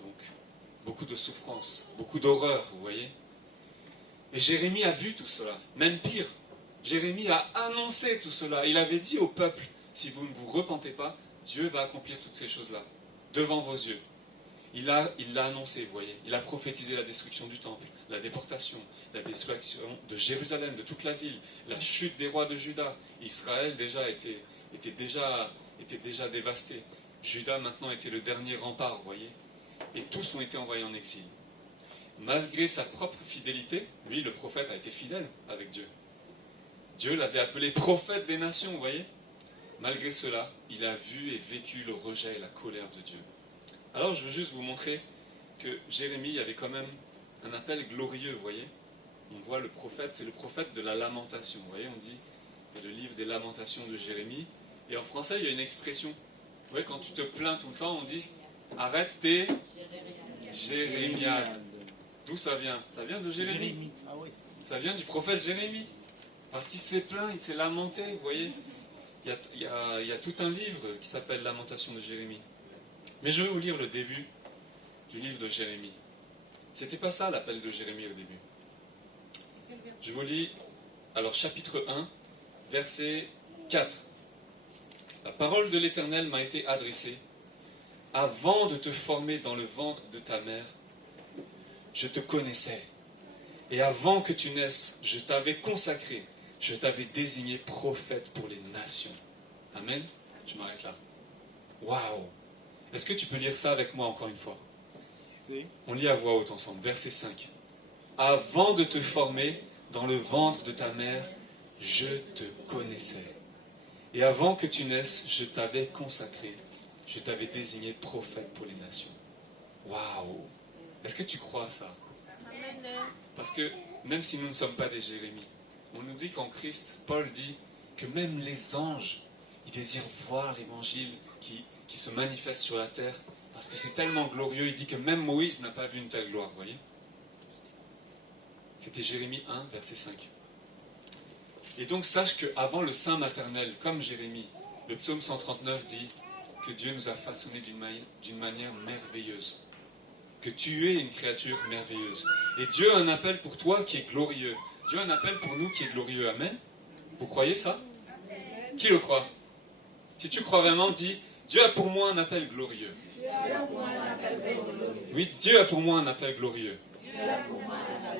Donc, beaucoup de souffrance, beaucoup d'horreur, vous voyez. Et Jérémie a vu tout cela, même pire. Jérémie a annoncé tout cela. Il avait dit au peuple, si vous ne vous repentez pas, Dieu va accomplir toutes ces choses-là, devant vos yeux. Il l'a annoncé, vous voyez. Il a prophétisé la destruction du temple, la déportation, la destruction de Jérusalem, de toute la ville, la chute des rois de Juda. Israël était déjà dévasté. Juda maintenant était le dernier rempart, vous voyez. Et tous ont été envoyés en exil. Malgré sa propre fidélité, lui, le prophète, a été fidèle avec Dieu. Dieu l'avait appelé prophète des nations, vous voyez. malgré cela, il a vu et vécu le rejet et la colère de Dieu. Alors je veux juste vous montrer que Jérémie avait quand même un appel glorieux, vous voyez. On voit le prophète, c'est le prophète de la lamentation, vous voyez, on dit, il y a le livre des lamentations de Jérémie, et en français il y a une expression, vous voyez, quand tu te plains tout le temps, on dit, arrête tes jérémiades. D'où ça vient? Ça vient de Jérémie. Ah oui. Ça vient du prophète Jérémie. Parce qu'il s'est plaint, il s'est lamenté, vous voyez. Il y a tout un livre qui s'appelle Lamentation de Jérémie. Mais je vais vous lire le début du livre de Jérémie. C'était pas ça l'appel de Jérémie au début. Je vous lis, alors chapitre 1, verset 4. La parole de l'Éternel m'a été adressée. Avant de te former dans le ventre de ta mère, je te connaissais. Et avant que tu naisses, je t'avais consacré. Je t'avais désigné prophète pour les nations. Amen. Je m'arrête là. Waouh. Est-ce que tu peux lire ça avec moi encore une fois? Oui. On lit à voix haute ensemble. Verset 5. Avant de te former dans le ventre de ta mère, je te connaissais. Et avant que tu naisses, je t'avais consacré. Je t'avais désigné prophète pour les nations. Waouh. Est-ce que tu crois ça? Parce que même si nous ne sommes pas des Jérémies, on nous dit qu'en Christ, Paul dit que même les anges, ils désirent voir l'évangile qui se manifeste sur la terre, parce que c'est tellement glorieux. Il dit que même Moïse n'a pas vu une telle gloire, vous voyez. C'était Jérémie 1, verset 5. Et donc sache qu'avant le sein maternel, comme Jérémie, le psaume 139 dit que Dieu nous a façonnés d'une manière merveilleuse. Que tu es une créature merveilleuse. Et Dieu a un appel pour toi qui est glorieux. Dieu a un appel pour nous qui est glorieux. Amen. Vous croyez ça? Qui le croit? Si tu crois vraiment, dis, Dieu a pour moi un appel glorieux. Oui, Dieu a pour moi un appel glorieux.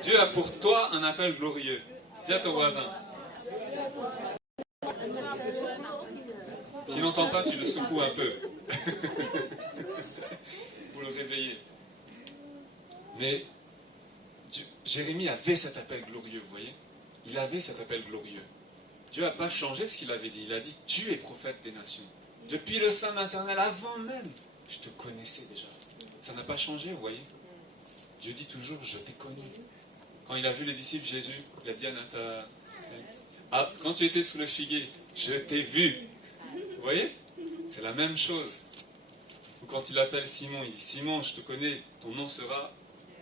Dieu a pour toi un appel glorieux. Dis à ton voisin. S'il n'entend pas, tu le secoues un peu. Pour le réveiller. Mais Jérémie avait cet appel glorieux, vous voyez. Il avait cet appel glorieux. Dieu n'a pas changé ce qu'il avait dit. Il a dit, tu es prophète des nations. Depuis le sein maternel, avant même, je te connaissais déjà. Ça n'a pas changé, vous voyez. Dieu dit toujours, je t'ai connu. Quand il a vu les disciples, Jésus, il a dit à Nathanaël, ah, quand tu étais sous le figuier, je t'ai vu. Vous voyez? C'est la même chose. Ou quand il appelle Simon, il dit, Simon, je te connais, ton nom sera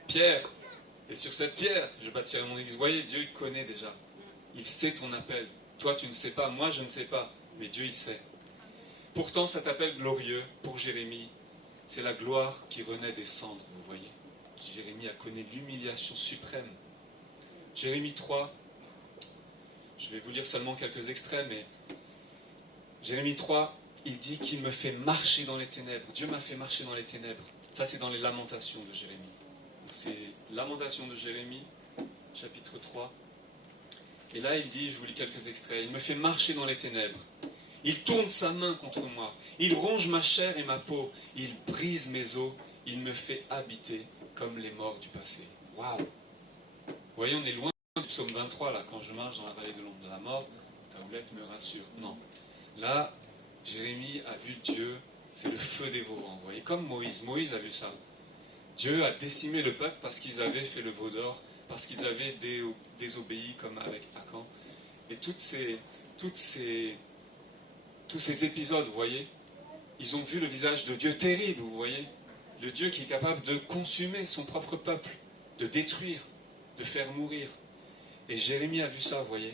Pierre. Et sur cette pierre, je bâtirai mon église. Vous voyez, Dieu il connaît déjà. Il sait ton appel. Toi, tu ne sais pas, moi, je ne sais pas. Mais Dieu, il sait. Pourtant, cet appel glorieux, pour Jérémie, c'est la gloire qui renaît des cendres, vous voyez. Jérémie a connu l'humiliation suprême. Jérémie 3, je vais vous lire seulement quelques extraits, mais Jérémie 3, il dit qu'il me fait marcher dans les ténèbres. Dieu m'a fait marcher dans les ténèbres. Ça, c'est dans les lamentations de Jérémie. C'est Lamentation de Jérémie, chapitre 3. Et là, il dit, je vous lis quelques extraits, il me fait marcher dans les ténèbres. Il tourne sa main contre moi. Il ronge ma chair et ma peau. Il brise mes os. Il me fait habiter comme les morts du passé. Waouh! Vous voyez, on est loin du psaume 23, là, quand je marche dans la vallée de l'ombre de la mort, ta houlette me rassure. Non. Là, Jérémie a vu Dieu, c'est le feu dévorant. Vous voyez, comme Moïse. Moïse a vu ça. Dieu a décimé le peuple parce qu'ils avaient fait le veau d'or, parce qu'ils avaient désobéi comme avec Akan. Et tous ces épisodes, vous voyez, ils ont vu le visage de Dieu terrible, vous voyez. Le Dieu qui est capable de consumer son propre peuple, de détruire, de faire mourir. Et Jérémie a vu ça, vous voyez.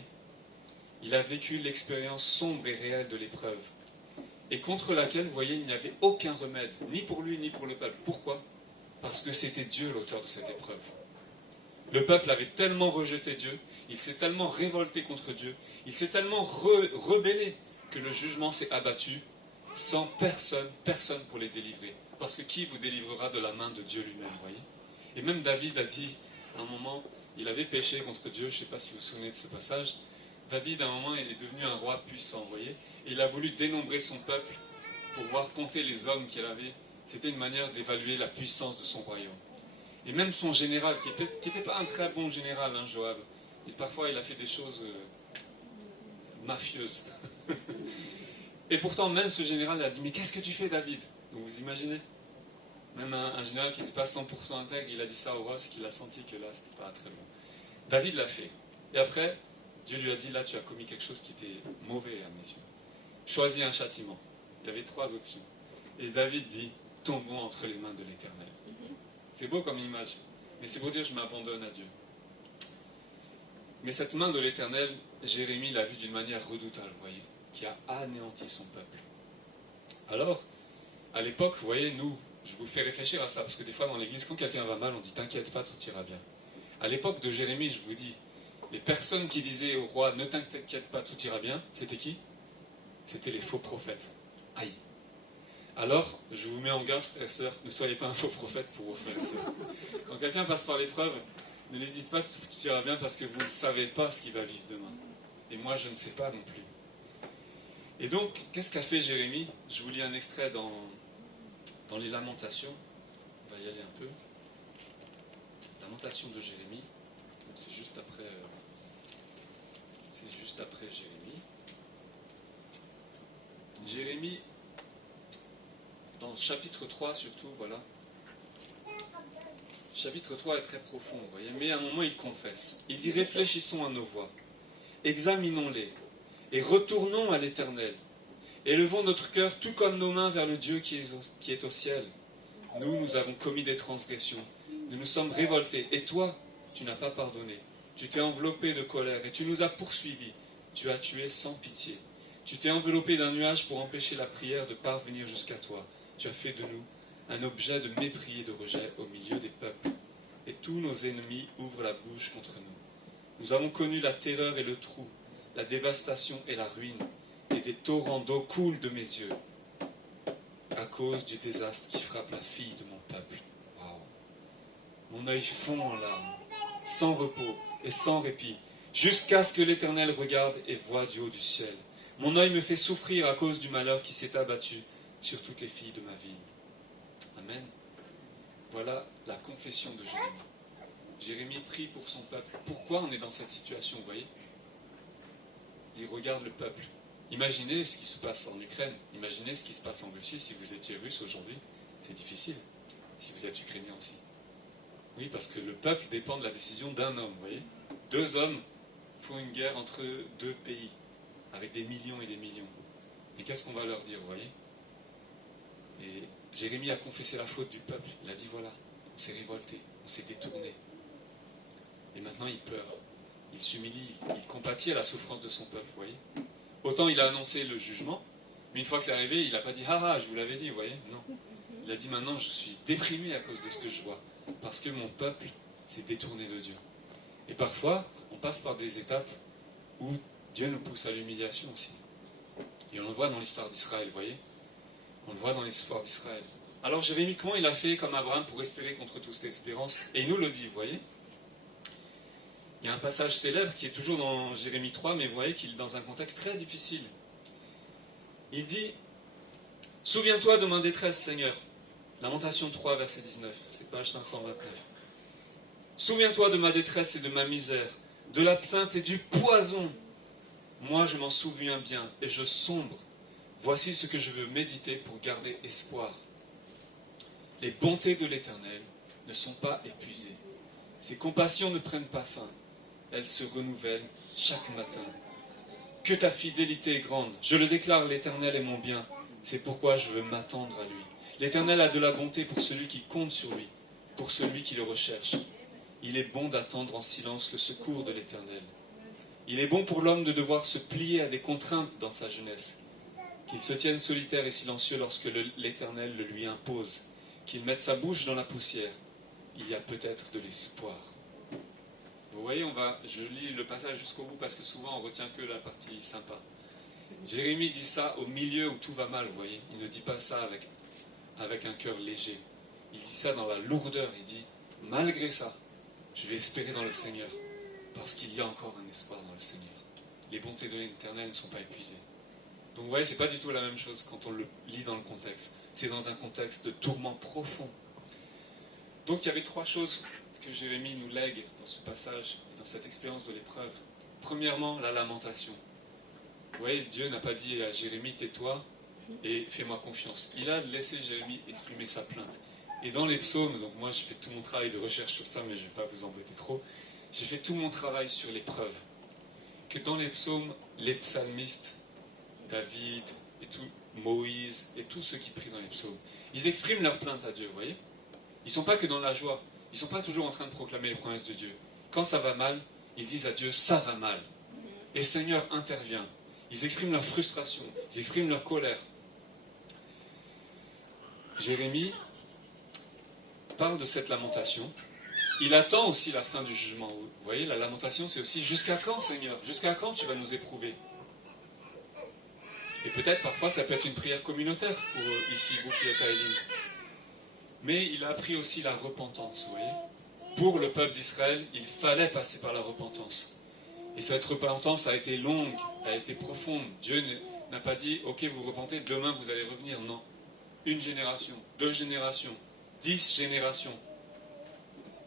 Il a vécu l'expérience sombre et réelle de l'épreuve. Et contre laquelle, vous voyez, il n'y avait aucun remède, ni pour lui, ni pour le peuple. Pourquoi? Parce que c'était Dieu l'auteur de cette épreuve. Le peuple avait tellement rejeté Dieu, il s'est tellement révolté contre Dieu, il s'est tellement rebellé que le jugement s'est abattu sans personne pour les délivrer. Parce que qui vous délivrera de la main de Dieu lui-même, vous voyez? Et même David a dit, à un moment, il avait péché contre Dieu, je ne sais pas si vous vous souvenez de ce passage. David, à un moment, il est devenu un roi puissant, vous voyez? Et il a voulu dénombrer son peuple pour voir compter les hommes qu'il avait. C'était une manière d'évaluer la puissance de son royaume. Et même son général, qui n'était pas un très bon général, hein, Joab, et parfois il a fait des choses mafieuses. Et pourtant, même ce général a dit, mais qu'est-ce que tu fais, David? Donc vous imaginez? Même un général qui n'était pas 100% intègre, il a dit ça au roi, c'est qu'il a senti que là, c'était pas très bon. David l'a fait. Et après, Dieu lui a dit, là, tu as commis quelque chose qui était mauvais à mes yeux. Choisis un châtiment. Il y avait 3 options. Et David dit, tombons entre les mains de l'Éternel. C'est beau comme image. Mais c'est pour dire, je m'abandonne à Dieu. Mais cette main de l'Éternel, Jérémie l'a vue d'une manière redoutable, vous voyez, qui a anéanti son peuple. Alors, à l'époque, vous voyez, nous, je vous fais réfléchir à ça, parce que des fois dans l'église, quand quelqu'un va mal, on dit, t'inquiète pas, tout ira bien. À l'époque de Jérémie, je vous dis, les personnes qui disaient au roi, ne t'inquiète pas, tout ira bien, c'était qui? C'était les faux prophètes. Aïe. Alors, je vous mets en garde, frères et sœurs, ne soyez pas un faux prophète pour vos frères et sœurs. Quand quelqu'un passe par l'épreuve, ne lui dites pas tout ira bien parce que vous ne savez pas ce qu'il va vivre demain. Et moi, je ne sais pas non plus. Et donc, qu'est-ce qu'a fait Jérémie? Je vous lis un extrait dans les Lamentations. On va y aller un peu. Lamentations de Jérémie. C'est juste après Jérémie. Jérémie, dans le chapitre 3 surtout, voilà. Le chapitre 3 est très profond, vous voyez, mais à un moment il confesse. Il dit, réfléchissons à nos voies, examinons-les, et retournons à l'Éternel. Élevons notre cœur tout comme nos mains vers le Dieu qui est au ciel. Nous avons commis des transgressions, nous nous sommes révoltés, et toi, tu n'as pas pardonné. Tu t'es enveloppé de colère, et tu nous as poursuivis. Tu as tué sans pitié. Tu t'es enveloppé d'un nuage pour empêcher la prière de parvenir jusqu'à toi. Tu as fait de nous un objet de mépris et de rejet au milieu des peuples. Et tous nos ennemis ouvrent la bouche contre nous. Nous avons connu la terreur et le trou, la dévastation et la ruine, et des torrents d'eau coulent de mes yeux, à cause du désastre qui frappe la fille de mon peuple. Wow. Mon œil fond en larmes, sans repos et sans répit, jusqu'à ce que l'Éternel regarde et voie du haut du ciel. Mon œil me fait souffrir à cause du malheur qui s'est abattu sur toutes les filles de ma ville. Amen. Voilà la confession de Jérémie. Jérémie prie pour son peuple. Pourquoi on est dans cette situation, vous voyez? Il regarde le peuple. Imaginez ce qui se passe en Ukraine. Imaginez ce qui se passe en Russie. Si vous étiez russe aujourd'hui, c'est difficile. Si vous êtes ukrainien aussi. Oui, parce que le peuple dépend de la décision d'un homme, vous voyez? 2 hommes font une guerre entre 2 pays, avec des millions et des millions. Et qu'est-ce qu'on va leur dire, vous voyez? Et Jérémie a confessé la faute du peuple. Il a dit, voilà, on s'est révolté, on s'est détourné. Et maintenant il pleure, il s'humilie, il compatit à la souffrance de son peuple, vous voyez? Autant il a annoncé le jugement, mais une fois que c'est arrivé, il n'a pas dit, ah, je vous l'avais dit, vous voyez? Non. Il a dit, maintenant je suis déprimé à cause de ce que je vois, parce que mon peuple s'est détourné de Dieu. Et parfois, on passe par des étapes où Dieu nous pousse à l'humiliation aussi. Et on le voit dans l'histoire d'Israël, vous voyez? On le voit dans l'histoire d'Israël. Alors Jérémie, comment il a fait comme Abraham pour espérer contre toute espérance? Et il nous le dit, vous voyez? Il y a un passage célèbre qui est toujours dans Jérémie 3, mais vous voyez qu'il est dans un contexte très difficile. Il dit, « Souviens-toi de ma détresse, Seigneur. » Lamentation 3, verset 19, c'est page 529. « Souviens-toi de ma détresse et de ma misère, de l'absinthe et du poison. Moi, je m'en souviens bien et je sombre. Voici ce que je veux méditer pour garder espoir. Les bontés de l'Éternel ne sont pas épuisées. Ses compassions ne prennent pas fin. Elles se renouvellent chaque matin. Que ta fidélité est grande. Je le déclare, l'Éternel est mon bien. C'est pourquoi je veux m'attendre à lui. L'Éternel a de la bonté pour celui qui compte sur lui, pour celui qui le recherche. Il est bon d'attendre en silence le secours de l'Éternel. Il est bon pour l'homme de devoir se plier à des contraintes dans sa jeunesse. Qu'il se tienne solitaire et silencieux lorsque l'Éternel le lui impose. Qu'il mette sa bouche dans la poussière. Il y a peut-être de l'espoir. Vous voyez, je lis le passage jusqu'au bout parce que souvent on retient que la partie sympa. Jérémie dit ça au milieu où tout va mal, vous voyez. Il ne dit pas ça avec un cœur léger. Il dit ça dans la lourdeur. Il dit, malgré ça, je vais espérer dans le Seigneur. Parce qu'il y a encore un espoir dans le Seigneur. Les bontés de l'Éternel ne sont pas épuisées. Donc vous voyez, c'est pas du tout la même chose quand on le lit dans le contexte. C'est dans un contexte de tourment profond. Donc il y avait 3 choses que Jérémie nous lègue dans ce passage et dans cette expérience de l'épreuve. Premièrement, la lamentation. voyez, Dieu n'a pas dit à Jérémie, tais-toi et fais-moi confiance. Il a laissé Jérémie exprimer sa plainte. Et dans les psaumes, donc moi j'ai fait tout mon travail de recherche sur ça, mais je ne vais pas vous embêter trop, j'ai fait tout mon travail sur les preuves. Que dans les psaumes, les psalmistes, David et tout, Moïse et tous ceux qui prient dans les psaumes, ils expriment leur plainte à Dieu, vous voyez. Ils ne sont pas que dans la joie, ils ne sont pas toujours en train de proclamer les promesses de Dieu. Quand ça va mal, ils disent à Dieu, ça va mal. Et le Seigneur intervient. Ils expriment leur frustration, ils expriment leur colère. Jérémie parle de cette lamentation. Il attend aussi la fin du jugement. Vous voyez, la lamentation, c'est aussi jusqu'à quand, Seigneur? Jusqu'à quand tu vas nous éprouver? Et peut-être parfois ça peut être une prière communautaire pour ici, vous qui êtes à Elim. Mais il a appris aussi la repentance, vous voyez. Pour le peuple d'Israël, il fallait passer par la repentance. Et cette repentance a été longue, a été profonde. Dieu n'a pas dit, ok, vous repentez, demain vous allez revenir. Non. 1 génération, 2 générations, 10 générations.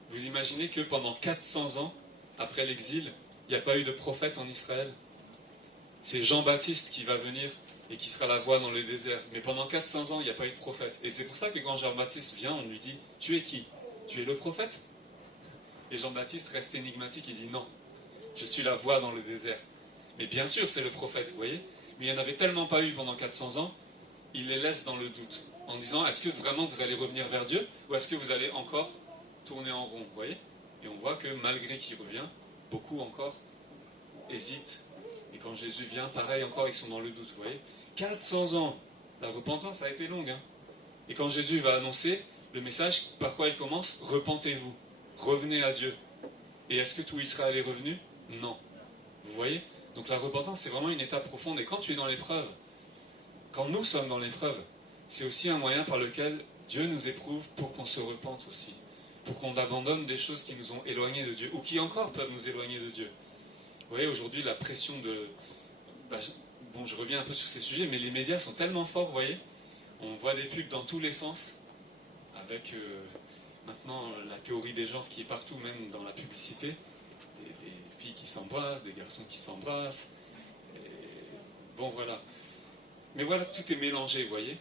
Vous imaginez que pendant 400 ans, après l'exil, il n'y a pas eu de prophète en Israël? C'est Jean-Baptiste qui va venir et qui sera la voix dans le désert. Mais pendant 400 ans, il n'y a pas eu de prophète. Et c'est pour ça que quand Jean-Baptiste vient, on lui dit, tu es qui? Tu es le prophète? Et Jean-Baptiste reste énigmatique, il dit non, je suis la voix dans le désert. Mais bien sûr, c'est le prophète, vous voyez. Mais il n'y en avait tellement pas eu pendant 400 ans, il les laisse dans le doute, en disant, est-ce que vraiment vous allez revenir vers Dieu, ou est-ce que vous allez encore tourner en rond, vous voyez. Et on voit que malgré qu'il revient, beaucoup encore hésitent. Et quand Jésus vient, pareil encore, ils sont dans le doute, vous voyez. 400 ans, la repentance a été longue. Et quand Jésus va annoncer le message, par quoi il commence? Repentez-vous, revenez à Dieu. Et est-ce que tout Israël est revenu? Non. Vous voyez? Donc la repentance, c'est vraiment une étape profonde. Et quand tu es dans l'épreuve, quand nous sommes dans l'épreuve, c'est aussi un moyen par lequel Dieu nous éprouve pour qu'on se repente aussi. Pour qu'on abandonne des choses qui nous ont éloignés de Dieu, ou qui encore peuvent nous éloigner de Dieu. Vous voyez, aujourd'hui, la pression de... Bon, je reviens un peu sur ces sujets, mais les médias sont tellement forts, vous voyez. On voit des pubs dans tous les sens, avec maintenant la théorie des genres qui est partout, même dans la publicité. Des filles qui s'embrassent, des garçons qui s'embrassent. Bon, voilà. Mais voilà, tout est mélangé, vous voyez.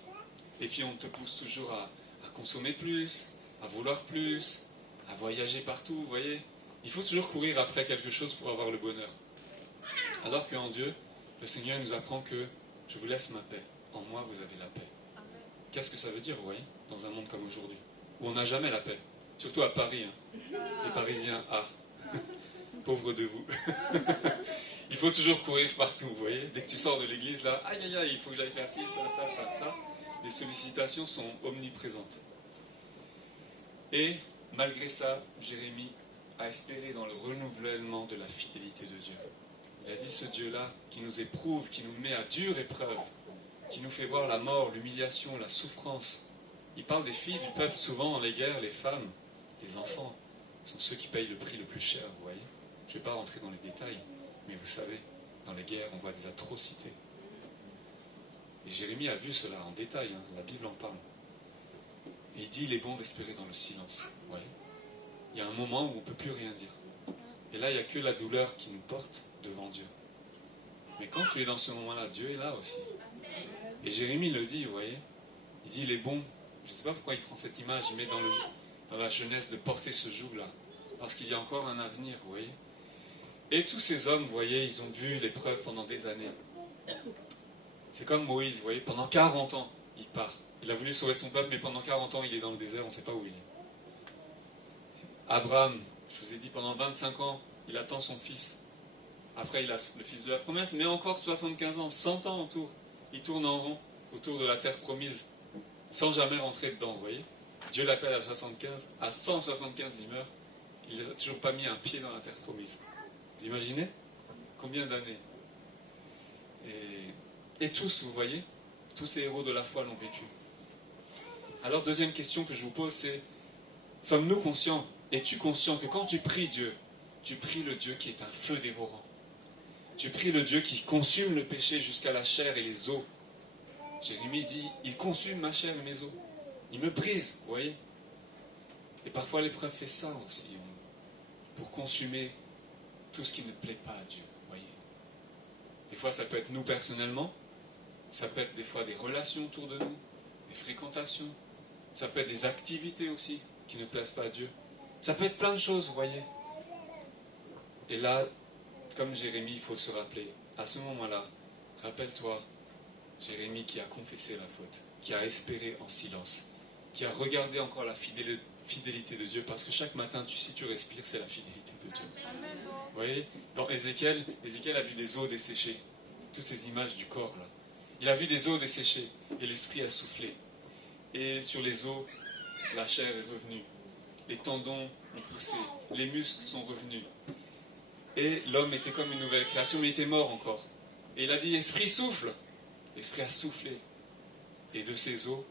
Et puis on te pousse toujours à consommer plus, à vouloir plus, à voyager partout, vous voyez. Il faut toujours courir après quelque chose pour avoir le bonheur. Alors qu'en Dieu, le Seigneur nous apprend que je vous laisse ma paix. En moi, vous avez la paix. Qu'est-ce que ça veut dire, vous voyez, dans un monde comme aujourd'hui, où on n'a jamais la paix. Surtout à Paris. Les Parisiens, pauvres de vous. Il faut toujours courir partout, vous voyez. Dès que tu sors de l'église, là, aïe aïe aïe, il faut que j'aille faire ci, ça. Les sollicitations sont omniprésentes. Et malgré ça, Jérémie a espéré dans le renouvellement de la fidélité de Dieu. Il a dit, ce Dieu-là qui nous éprouve, qui nous met à dure épreuve, qui nous fait voir la mort, l'humiliation, la souffrance. Il parle des filles du peuple, souvent dans les guerres, les femmes, les enfants, sont ceux qui payent le prix le plus cher, vous voyez. Je ne vais pas rentrer dans les détails, mais vous savez, dans les guerres, on voit des atrocités. Et Jérémie a vu cela en détail, la Bible en parle. Et il dit, il est bon d'espérer dans le silence, vous voyez. Il y a un moment où on ne peut plus rien dire. Et là, il n'y a que la douleur qui nous porte devant Dieu. Mais quand tu es dans ce moment-là, Dieu est là aussi. Et Jérémie le dit, vous voyez. Il dit, il est bon. Je ne sais pas pourquoi il prend cette image, il met dans la jeunesse de porter ce joug-là. Parce qu'il y a encore un avenir, vous voyez. Et tous ces hommes, vous voyez, ils ont vu l'épreuve pendant des années. C'est comme Moïse, vous voyez, pendant 40 ans, il part. Il a voulu sauver son peuple, mais pendant 40 ans, il est dans le désert, on ne sait pas où il est. Abraham, je vous ai dit, pendant 25 ans, il attend son fils. Après, il a le fils de la promesse, mais encore 75 ans, 100 ans autour. Il tourne en rond autour de la terre promise, sans jamais rentrer dedans, vous voyez. Dieu l'appelle à 75, à 175 il meurt. Il n'a toujours pas mis un pied dans la terre promise. Vous imaginez? Combien d'années? Et tous, vous voyez, tous ces héros de la foi l'ont vécu. Alors, deuxième question que je vous pose, c'est, sommes-nous conscients, es-tu conscient que quand tu pries Dieu, tu pries le Dieu qui est un feu dévorant? Tu pries le Dieu qui consume le péché jusqu'à la chair et les os. Jérémie dit, il consume ma chair et mes os. Il me brise, vous voyez. Et parfois l'épreuve fait ça aussi, pour consumer tout ce qui ne plaît pas à Dieu, vous voyez. Des fois, ça peut être nous personnellement. Ça peut être des fois des relations autour de nous, des fréquentations. Ça peut être des activités aussi qui ne plaisent pas à Dieu. Ça peut être plein de choses, vous voyez. Et là, comme Jérémie, il faut se rappeler, à ce moment-là, rappelle-toi, Jérémie qui a confessé la faute, qui a espéré en silence, qui a regardé encore la fidélité de Dieu, parce que chaque matin, si tu respires, c'est la fidélité de Dieu. Vous voyez, dans Ézéchiel, Ézéchiel a vu des os desséchés, toutes ces images du corps là. Il a vu des os desséchés, et l'esprit a soufflé. Et sur les os, la chair est revenue, les tendons ont poussé, les muscles sont revenus. Et l'homme était comme une nouvelle création, mais il était mort encore. Et il a dit, esprit souffle. L'esprit a soufflé. Et de ces eaux,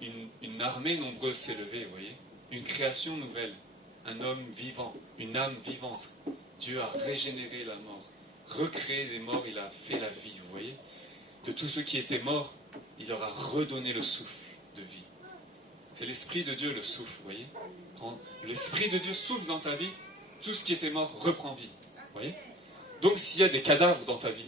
une armée nombreuse s'est levée, vous voyez. Une création nouvelle. Un homme vivant, une âme vivante. Dieu a régénéré la mort. Recréé des morts, il a fait la vie, vous voyez. De tous ceux qui étaient morts, il leur a redonné le souffle de vie. C'est l'Esprit de Dieu, le souffle, vous voyez. Quand l'Esprit de Dieu souffle dans ta vie, tout ce qui était mort reprend vie. Vous voyez. Donc s'il y a des cadavres dans ta vie,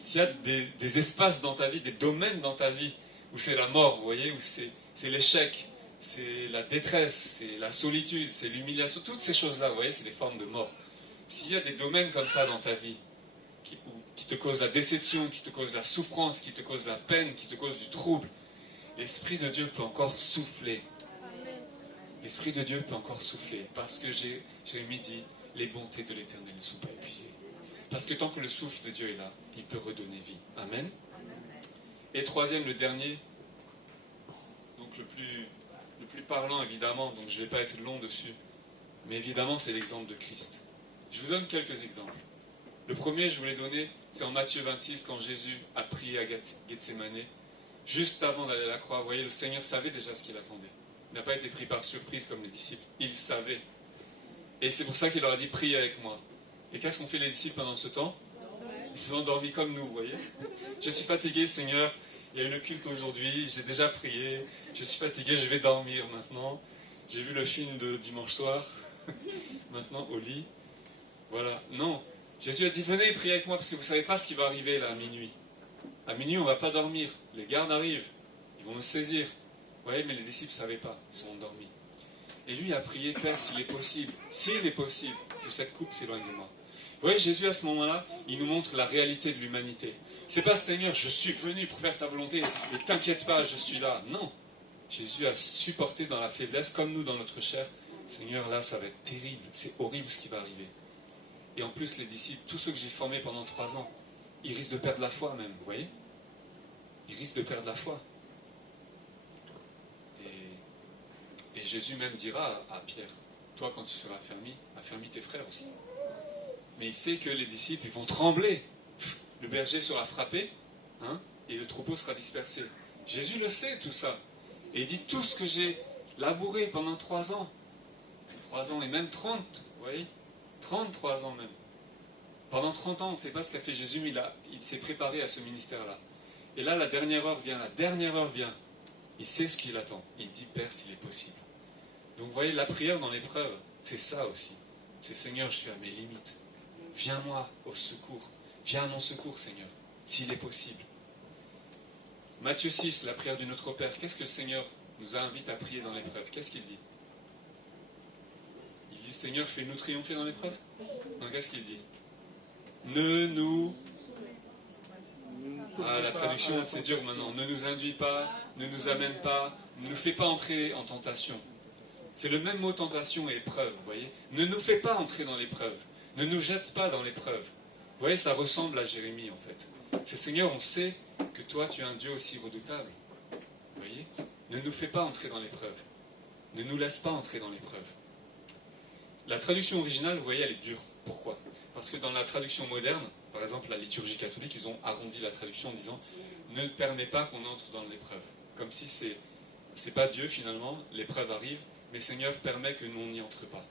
s'il y a des espaces dans ta vie, des domaines dans ta vie, où c'est la mort, vous voyez, où c'est l'échec, c'est la détresse, c'est la solitude, c'est l'humiliation, toutes ces choses-là, vous voyez, c'est des formes de mort. S'il y a des domaines comme ça dans ta vie, qui te causent la déception, qui te causent la souffrance, qui te causent la peine, qui te causent du trouble, l'Esprit de Dieu peut encore souffler. L'Esprit de Dieu peut encore souffler, parce que Jérémie dit, les bontés de l'Éternel ne sont pas épuisées. Parce que tant que le souffle de Dieu est là, il peut redonner vie. Amen. Et troisième, le dernier, donc le plus parlant évidemment, donc je ne vais pas être long dessus, mais évidemment c'est l'exemple de Christ. Je vous donne quelques exemples. Le premier, je vous l'ai donné, c'est en Matthieu 26, quand Jésus a prié à Gethsémane, juste avant d'aller à la croix. Vous voyez, le Seigneur savait déjà ce qu'il attendait. Il n'a pas été pris par surprise comme les disciples. Il savait. Et c'est pour ça qu'il leur a dit, priez avec moi. Et qu'est-ce qu'ont fait les disciples pendant ce temps? Ils se sont endormis comme nous, vous voyez. Je suis fatigué, Seigneur. Il y a eu le culte aujourd'hui. J'ai déjà prié. Je suis fatigué, je vais dormir maintenant. J'ai vu le film de dimanche soir. Maintenant, au lit. Voilà. Non. Jésus a dit, venez prier avec moi, parce que vous ne savez pas ce qui va arriver là, à minuit. À minuit, on ne va pas dormir. Les gardes arrivent. Ils vont nous saisir. Vous voyez, mais les disciples ne savaient pas. Ils sont endormis. Et lui a prié, Père, s'il est possible, que cette coupe s'éloigne de moi. Vous voyez, Jésus, à ce moment-là, il nous montre la réalité de l'humanité. C'est pas, Seigneur, je suis venu pour faire ta volonté, et t'inquiète pas, je suis là. Non. Jésus a supporté dans la faiblesse, comme nous dans notre chair. Seigneur, là, ça va être terrible. C'est horrible ce qui va arriver. Et en plus, les disciples, tous ceux que j'ai formés pendant 3 ans, ils risquent de perdre la foi même, vous voyez. Ils risquent de perdre la foi. Et Jésus même dira à Pierre, toi quand tu seras affermis tes frères aussi. Mais il sait que les disciples, ils vont trembler. Le berger sera frappé, et le troupeau sera dispersé. Jésus le sait tout ça. Et il dit, tout ce que j'ai labouré pendant 3 ans, 3 ans et même 30, vous voyez, 33 ans même. Pendant 30 ans, on ne sait pas ce qu'a fait Jésus, mais il s'est préparé à ce ministère-là. Et là, la dernière heure vient. Il sait ce qu'il attend. Il dit, Père, s'il est possible. Donc vous voyez, la prière dans l'épreuve, c'est ça aussi. C'est Seigneur, je suis à mes limites. Viens-moi au secours. Viens à mon secours, Seigneur, s'il est possible. Matthieu 6, la prière du Notre Père. Qu'est-ce que le Seigneur nous invite à prier dans l'épreuve? Qu'est-ce qu'il dit? Il dit, Seigneur, fais-nous triompher dans l'épreuve? Non, qu'est-ce qu'il dit? La traduction, c'est dur maintenant. Ne nous induis pas, ne nous amène pas, ne nous fais pas entrer en tentation. C'est le même mot tentation et épreuve, vous voyez. Ne nous fais pas entrer dans l'épreuve. Ne nous jette pas dans l'épreuve. Vous voyez, ça ressemble à Jérémie, en fait. C'est Seigneur, on sait que toi, tu es un Dieu aussi redoutable. Vous voyez. Ne nous fais pas entrer dans l'épreuve. Ne nous laisse pas entrer dans l'épreuve. La traduction originale, vous voyez, elle est dure. Pourquoi? Parce que dans la traduction moderne, par exemple la liturgie catholique, ils ont arrondi la traduction en disant « Ne permet pas qu'on entre dans l'épreuve ». Comme si c'est pas Dieu finalement, l'épreuve arrive, mais Seigneur permet que nous n'y entre pas.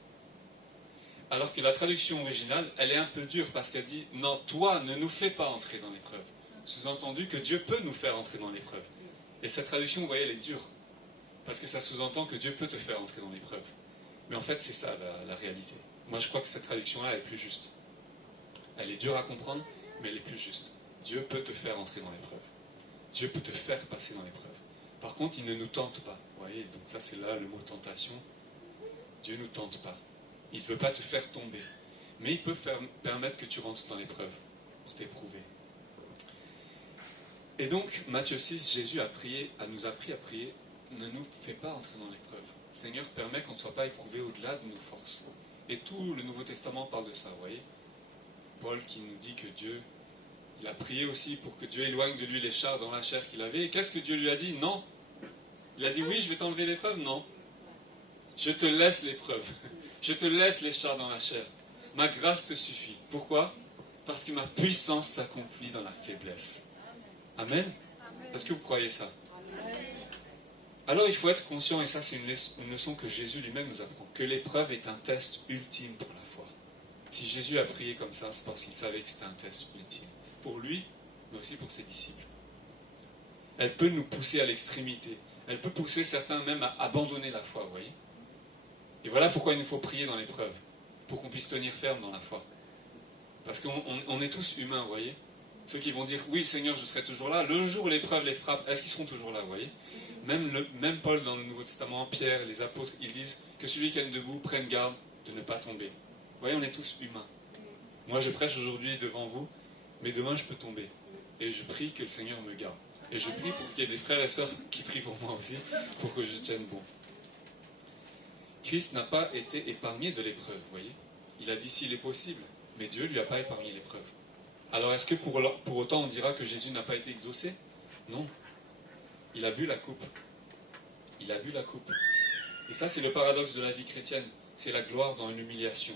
Alors que la traduction originale, elle est un peu dure parce qu'elle dit « Non, toi, ne nous fais pas entrer dans l'épreuve ». Sous-entendu que Dieu peut nous faire entrer dans l'épreuve. Et cette traduction, vous voyez, elle est dure. Parce que ça sous-entend que Dieu peut te faire entrer dans l'épreuve. Mais en fait, c'est ça la réalité. Moi, je crois que cette traduction-là est plus juste. Elle est dure à comprendre, mais elle est plus juste. Dieu peut te faire entrer dans l'épreuve. Dieu peut te faire passer dans l'épreuve. Par contre, il ne nous tente pas. Vous voyez, donc ça c'est là le mot tentation. Dieu ne nous tente pas. Il ne veut pas te faire tomber. Mais il peut permettre que tu rentres dans l'épreuve pour t'éprouver. Et donc, Matthieu 6, Jésus nous a appris à prier, ne nous fais pas entrer dans l'épreuve. Seigneur, permet qu'on ne soit pas éprouvé au-delà de nos forces. Et tout le Nouveau Testament parle de ça, vous voyez. Paul qui nous dit que Dieu, il a prié aussi pour que Dieu éloigne de lui les chars dans la chair qu'il avait. Et qu'est-ce que Dieu lui a dit? Non. Il a dit oui, je vais t'enlever l'épreuve? Non. Je te laisse l'épreuve. Je te laisse les chars dans la chair. Ma grâce te suffit. Pourquoi? Parce que ma puissance s'accomplit dans la faiblesse. Amen. Est-ce que vous croyez ça? Alors il faut être conscient, et ça c'est une leçon que Jésus lui-même nous apprend, que l'épreuve est un test ultime pour la foi. Si Jésus a prié comme ça, c'est parce qu'il savait que c'était un test ultime. Pour lui, mais aussi pour ses disciples. Elle peut nous pousser à l'extrémité. Elle peut pousser certains même à abandonner la foi, vous voyez. Et voilà pourquoi il nous faut prier dans l'épreuve, pour qu'on puisse tenir ferme dans la foi. Parce qu'on est tous humains, vous voyez. Ceux qui vont dire, oui Seigneur, je serai toujours là, le jour où l'épreuve les frappe, est-ce qu'ils seront toujours là, vous voyez. Même Paul dans le Nouveau Testament, Pierre, les apôtres, ils disent que celui qui est debout prenne garde de ne pas tomber. Vous voyez, on est tous humains. Moi je prêche aujourd'hui devant vous, mais demain je peux tomber. Et je prie que le Seigneur me garde. Et je prie pour qu'il y ait des frères et sœurs qui prient pour moi aussi, pour que je tienne bon. Christ n'a pas été épargné de l'épreuve, vous voyez. Il a dit s'il est possible, mais Dieu ne lui a pas épargné l'épreuve. Alors est-ce que pour autant on dira que Jésus n'a pas été exaucé? Non. Il a bu la coupe. Il a bu la coupe. Et ça c'est le paradoxe de la vie chrétienne. C'est la gloire dans l'humiliation.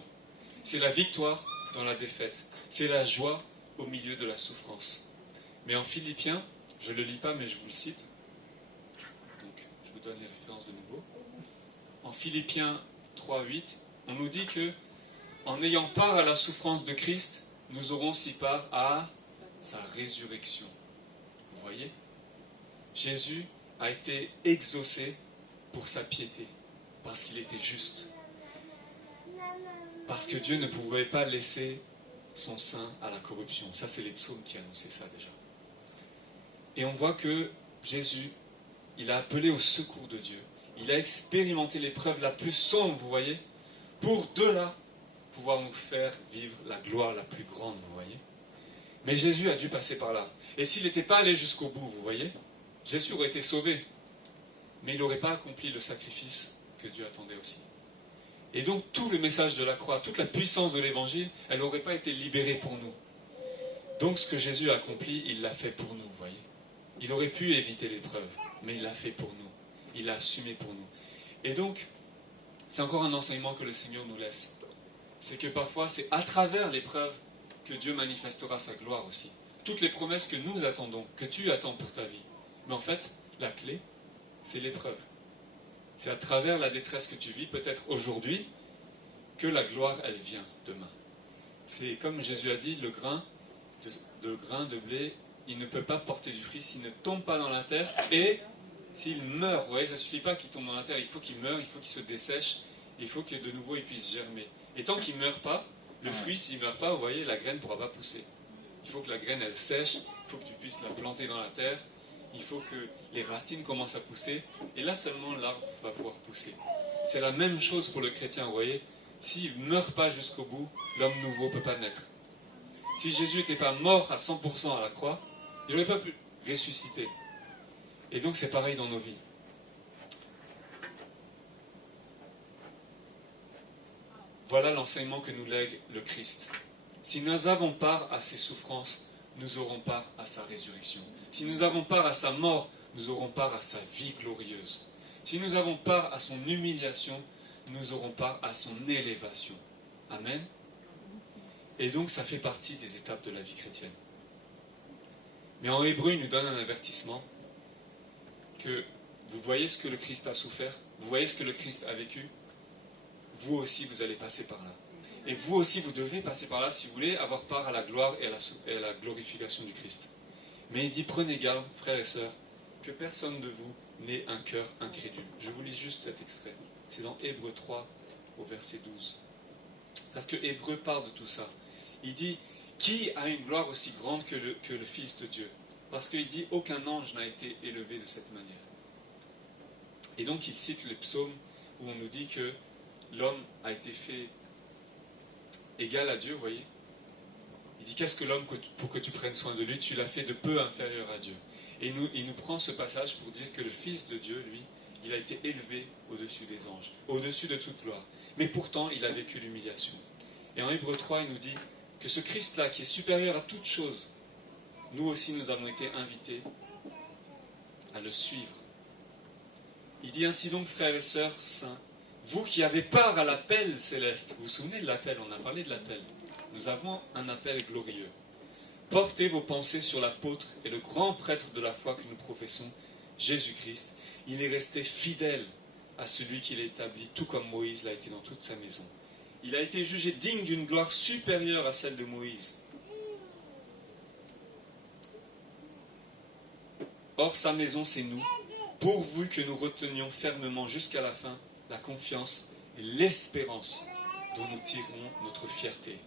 C'est la victoire dans la défaite. C'est la joie au milieu de la souffrance. Mais en Philippiens, je ne le lis pas mais je vous le cite. Donc je vous donne les références de nouveau. En Philippiens 3:8, on nous dit que en ayant part à la souffrance de Christ, nous aurons aussi part à sa résurrection. Vous voyez? Jésus a été exaucé pour sa piété, parce qu'il était juste. Parce que Dieu ne pouvait pas laisser son sein à la corruption. Ça, c'est les psaumes qui annonçaient ça déjà. Et on voit que Jésus, il a appelé au secours de Dieu. Il a expérimenté l'épreuve la plus sombre, vous voyez, pour de là pouvoir nous faire vivre la gloire la plus grande, vous voyez. Mais Jésus a dû passer par là. Et s'il n'était pas allé jusqu'au bout, vous voyez, Jésus aurait été sauvé. Mais il n'aurait pas accompli le sacrifice que Dieu attendait aussi. Et donc tout le message de la croix, toute la puissance de l'évangile, elle n'aurait pas été libérée pour nous. Donc ce que Jésus a accompli, il l'a fait pour nous, vous voyez. Il aurait pu éviter l'épreuve, mais il l'a fait pour nous. Il l'a assumé pour nous. Et donc, c'est encore un enseignement que le Seigneur nous laisse. C'est que parfois, c'est à travers l'épreuve que Dieu manifestera sa gloire aussi. Toutes les promesses que nous attendons, que tu attends pour ta vie. Mais en fait, la clé, c'est l'épreuve. C'est à travers la détresse que tu vis, peut-être aujourd'hui, que la gloire, elle vient demain. C'est comme Jésus a dit, le grain de blé, il ne peut pas porter du fruit s'il ne tombe pas dans la terre et s'il meurt. Vous voyez, ça ne suffit pas qu'il tombe dans la terre, il faut qu'il meure, il faut qu'il se dessèche, il faut que de nouveau il puisse germer. Et tant qu'il ne meurt pas, le fruit, s'il ne meurt pas, vous voyez, la graine ne pourra pas pousser. Il faut que la graine, elle sèche, il faut que tu puisses la planter dans la terre, il faut que les racines commencent à pousser, et là seulement l'arbre va pouvoir pousser. C'est la même chose pour le chrétien, vous voyez. S'il ne meurt pas jusqu'au bout, l'homme nouveau ne peut pas naître. Si Jésus n'était pas mort à 100% à la croix, il n'aurait pas pu ressusciter. Et donc c'est pareil dans nos vies. Voilà l'enseignement que nous lègue le Christ. Si nous avons part à ses souffrances, nous aurons part à sa résurrection. Si nous avons part à sa mort, nous aurons part à sa vie glorieuse. Si nous avons part à son humiliation, nous aurons part à son élévation. Amen. Et donc ça fait partie des étapes de la vie chrétienne. Mais en Hébreu, il nous donne un avertissement que vous voyez ce que le Christ a souffert, vous voyez ce que le Christ a vécu, vous aussi vous allez passer par là. Et vous aussi vous devez passer par là si vous voulez avoir part à la gloire et à la glorification du Christ. Mais il dit prenez garde, frères et sœurs, que personne de vous n'ait un cœur incrédule. Je vous lis juste cet extrait. C'est dans Hébreux 3 au verset 12. Parce que Hébreux parle de tout ça. Il dit qui a une gloire aussi grande que le Fils de Dieu? Parce qu'il dit, aucun ange n'a été élevé de cette manière. Et donc il cite le psaume où on nous dit que l'homme a été fait égal à Dieu, vous voyez. Il dit, qu'est-ce que l'homme pour que tu prennes soin de lui? Tu l'as fait de peu inférieur à Dieu. Et il nous prend ce passage pour dire que le Fils de Dieu, lui, il a été élevé au-dessus des anges, au-dessus de toute gloire. Mais pourtant, il a vécu l'humiliation. Et en Hébreux 3, il nous dit que ce Christ-là, qui est supérieur à toute chose, nous aussi, nous avons été invités à le suivre. Il dit ainsi donc, frères et sœurs saints, vous qui avez part à l'appel céleste, vous vous souvenez de l'appel, on a parlé de l'appel, nous avons un appel glorieux. Portez vos pensées sur l'apôtre et le grand prêtre de la foi que nous professons, Jésus-Christ. Il est resté fidèle à celui qu'il a établi, tout comme Moïse l'a été dans toute sa maison. Il a été jugé digne d'une gloire supérieure à celle de Moïse. Or, sa maison, c'est nous, pourvu que nous retenions fermement jusqu'à la fin la confiance et l'espérance dont nous tirons notre fierté.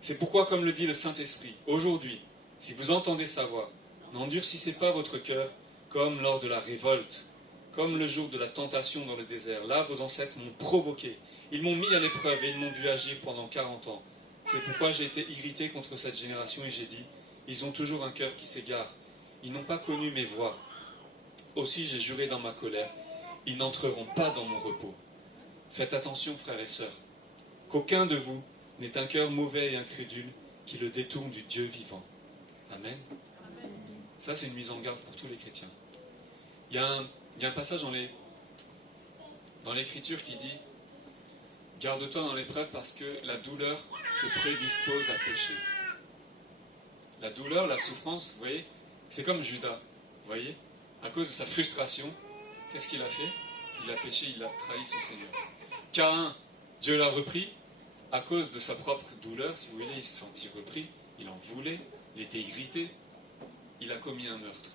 C'est pourquoi, comme le dit le Saint-Esprit, aujourd'hui, si vous entendez sa voix, n'endurcissez pas votre cœur comme lors de la révolte, comme le jour de la tentation dans le désert. Là, vos ancêtres m'ont provoqué. Ils m'ont mis à l'épreuve et ils m'ont vu agir pendant 40 ans. C'est pourquoi j'ai été irrité contre cette génération et j'ai dit, ils ont toujours un cœur qui s'égare. Ils n'ont pas connu mes voies. Aussi j'ai juré dans ma colère, ils n'entreront pas dans mon repos. Faites attention, frères et sœurs, qu'aucun de vous n'ait un cœur mauvais et incrédule qui le détourne du Dieu vivant. Amen. Ça, c'est une mise en garde pour tous les chrétiens. Il y a un passage dans l'Écriture qui dit « Garde-toi dans l'épreuve parce que la douleur te prédispose à pécher. » La douleur, la souffrance, vous voyez, c'est comme Judas, vous voyez. À cause de sa frustration, qu'est-ce qu'il a fait? Il a péché, il a trahi son Seigneur. Caïn, Dieu l'a repris. À cause de sa propre douleur, si vous voulez, il se sentit repris, il en voulait, il était irrité, il a commis un meurtre.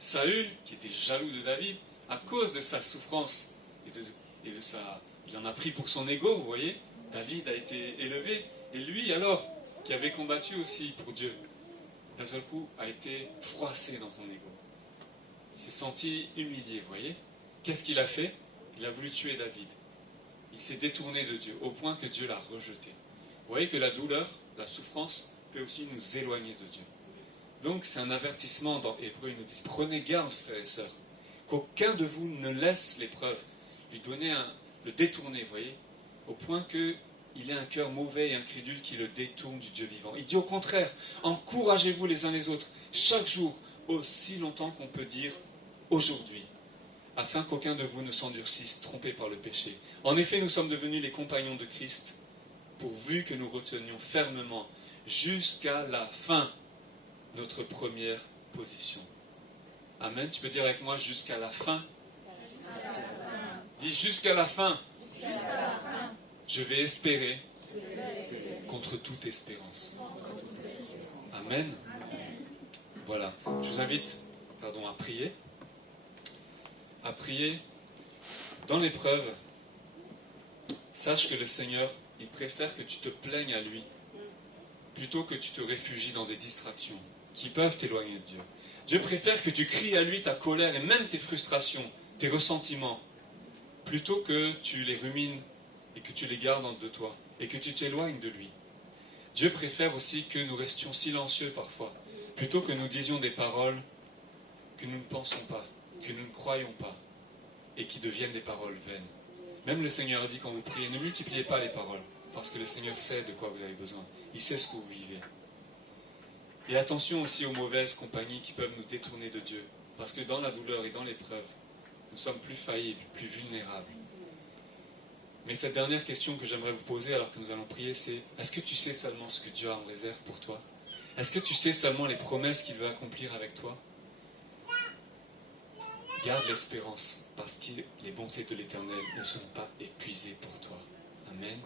Saül, qui était jaloux de David, à cause de sa souffrance et de sa... Il en a pris pour son ego, vous voyez. David a été élevé, et lui alors, qui avait combattu aussi pour Dieu, d'un seul coup a été froissé dans son ego. Il s'est senti humilié, vous voyez. Qu'est-ce qu'il a fait? Il a voulu tuer David. Il s'est détourné de Dieu, au point que Dieu l'a rejeté. Vous voyez que la douleur, la souffrance, peut aussi nous éloigner de Dieu. Donc c'est un avertissement dans Hébreux, ils nous disent, prenez garde, frères et sœurs, qu'aucun de vous ne laisse l'épreuve lui donner le détourner, vous voyez, au point qu'il ait un cœur mauvais et incrédule qui le détourne du Dieu vivant. Il dit au contraire, encouragez-vous les uns les autres, chaque jour, aussi longtemps qu'on peut dire aujourd'hui, afin qu'aucun de vous ne s'endurcisse, trompé par le péché. En effet, nous sommes devenus les compagnons de Christ, pourvu que nous retenions fermement, jusqu'à la fin, notre première position. Amen. Tu peux dire avec moi, jusqu'à la fin. Dis, jusqu'à la fin. Je vais espérer contre toute espérance. Amen. Voilà. Je vous invite à prier. À prier dans l'épreuve. Sache que le Seigneur, il préfère que tu te plaignes à lui plutôt que tu te réfugies dans des distractions qui peuvent t'éloigner de Dieu. Dieu préfère que tu cries à lui ta colère et même tes frustrations, tes ressentiments, plutôt que tu les rumines et que tu les gardes de toi et que tu t'éloignes de lui. Dieu préfère aussi que nous restions silencieux parfois, plutôt que nous disions des paroles que nous ne pensons pas, que nous ne croyons pas, et qui deviennent des paroles vaines. Même le Seigneur a dit quand vous priez, ne multipliez pas les paroles, parce que le Seigneur sait de quoi vous avez besoin. Il sait ce que vous vivez. Et attention aussi aux mauvaises compagnies qui peuvent nous détourner de Dieu, parce que dans la douleur et dans l'épreuve, nous sommes plus faillibles, plus vulnérables. Mais cette dernière question que j'aimerais vous poser alors que nous allons prier, c'est est-ce que tu sais seulement ce que Dieu a en réserve pour toi? Est-ce que tu sais seulement les promesses qu'il veut accomplir avec toi? Garde l'espérance, parce que les bontés de l'Éternel ne sont pas épuisées pour toi. Amen.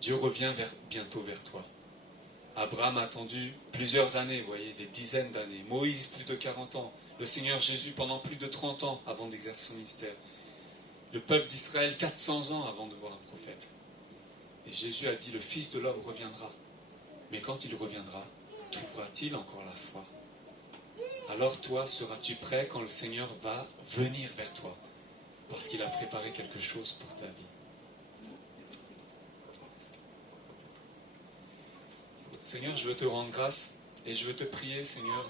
Dieu revient bientôt vers toi. Abraham a attendu plusieurs années, vous voyez, des dizaines d'années. Moïse, plus de 40 ans. Le Seigneur Jésus, pendant plus de 30 ans avant d'exercer son ministère. Le peuple d'Israël, 400 ans avant de voir un prophète. Et Jésus a dit, le Fils de l'homme reviendra. Mais quand il reviendra, trouvera-t-il encore la foi? Alors toi, seras-tu prêt quand le Seigneur va venir vers toi? Parce qu'il a préparé quelque chose pour ta vie. Seigneur, je veux te rendre grâce et je veux te prier, Seigneur,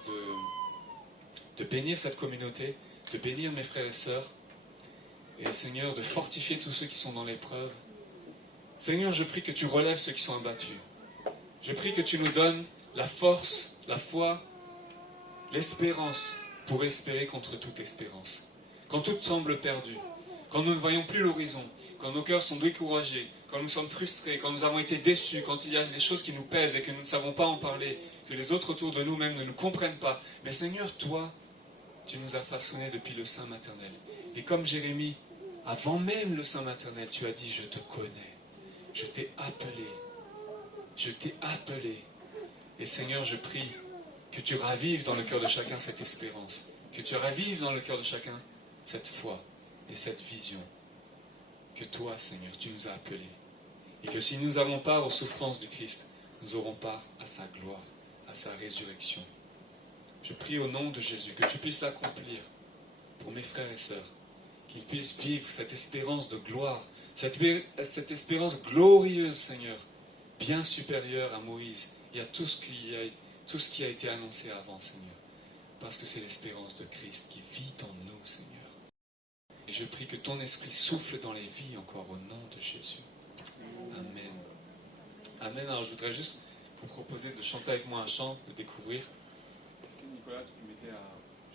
de bénir cette communauté, de bénir mes frères et sœurs, et Seigneur, de fortifier tous ceux qui sont dans l'épreuve. Seigneur, je prie que tu relèves ceux qui sont abattus. Je prie que tu nous donnes la force, la foi, l'espérance pour espérer contre toute espérance. Quand tout semble perdu, quand nous ne voyons plus l'horizon, quand nos cœurs sont découragés, quand nous sommes frustrés, quand nous avons été déçus, quand il y a des choses qui nous pèsent et que nous ne savons pas en parler, que les autres autour de nous-mêmes ne nous comprennent pas. Mais Seigneur, toi, tu nous as façonnés depuis le sein maternel. Et comme Jérémie, avant même le sein maternel, tu as dit, je te connais, je t'ai appelé, je t'ai appelé. Et Seigneur, je prie que tu ravives dans le cœur de chacun cette espérance, que tu ravives dans le cœur de chacun cette foi et cette vision, que toi, Seigneur, tu nous as appelés. Et que si nous avons part aux souffrances du Christ, nous aurons part à sa gloire, à sa résurrection. Je prie au nom de Jésus que tu puisses l'accomplir pour mes frères et sœurs, qu'ils puissent vivre cette espérance de gloire, cette espérance glorieuse, Seigneur, bien supérieure à Moïse et à tout ce qui a été annoncé avant, Seigneur. Parce que c'est l'espérance de Christ qui vit en nous, Seigneur. Et je prie que ton esprit souffle dans les vies encore au nom de Jésus. Amen. Amen. Alors je voudrais juste vous proposer de chanter avec moi un chant, de découvrir. Est-ce que Nicolas, tu peux m'aider à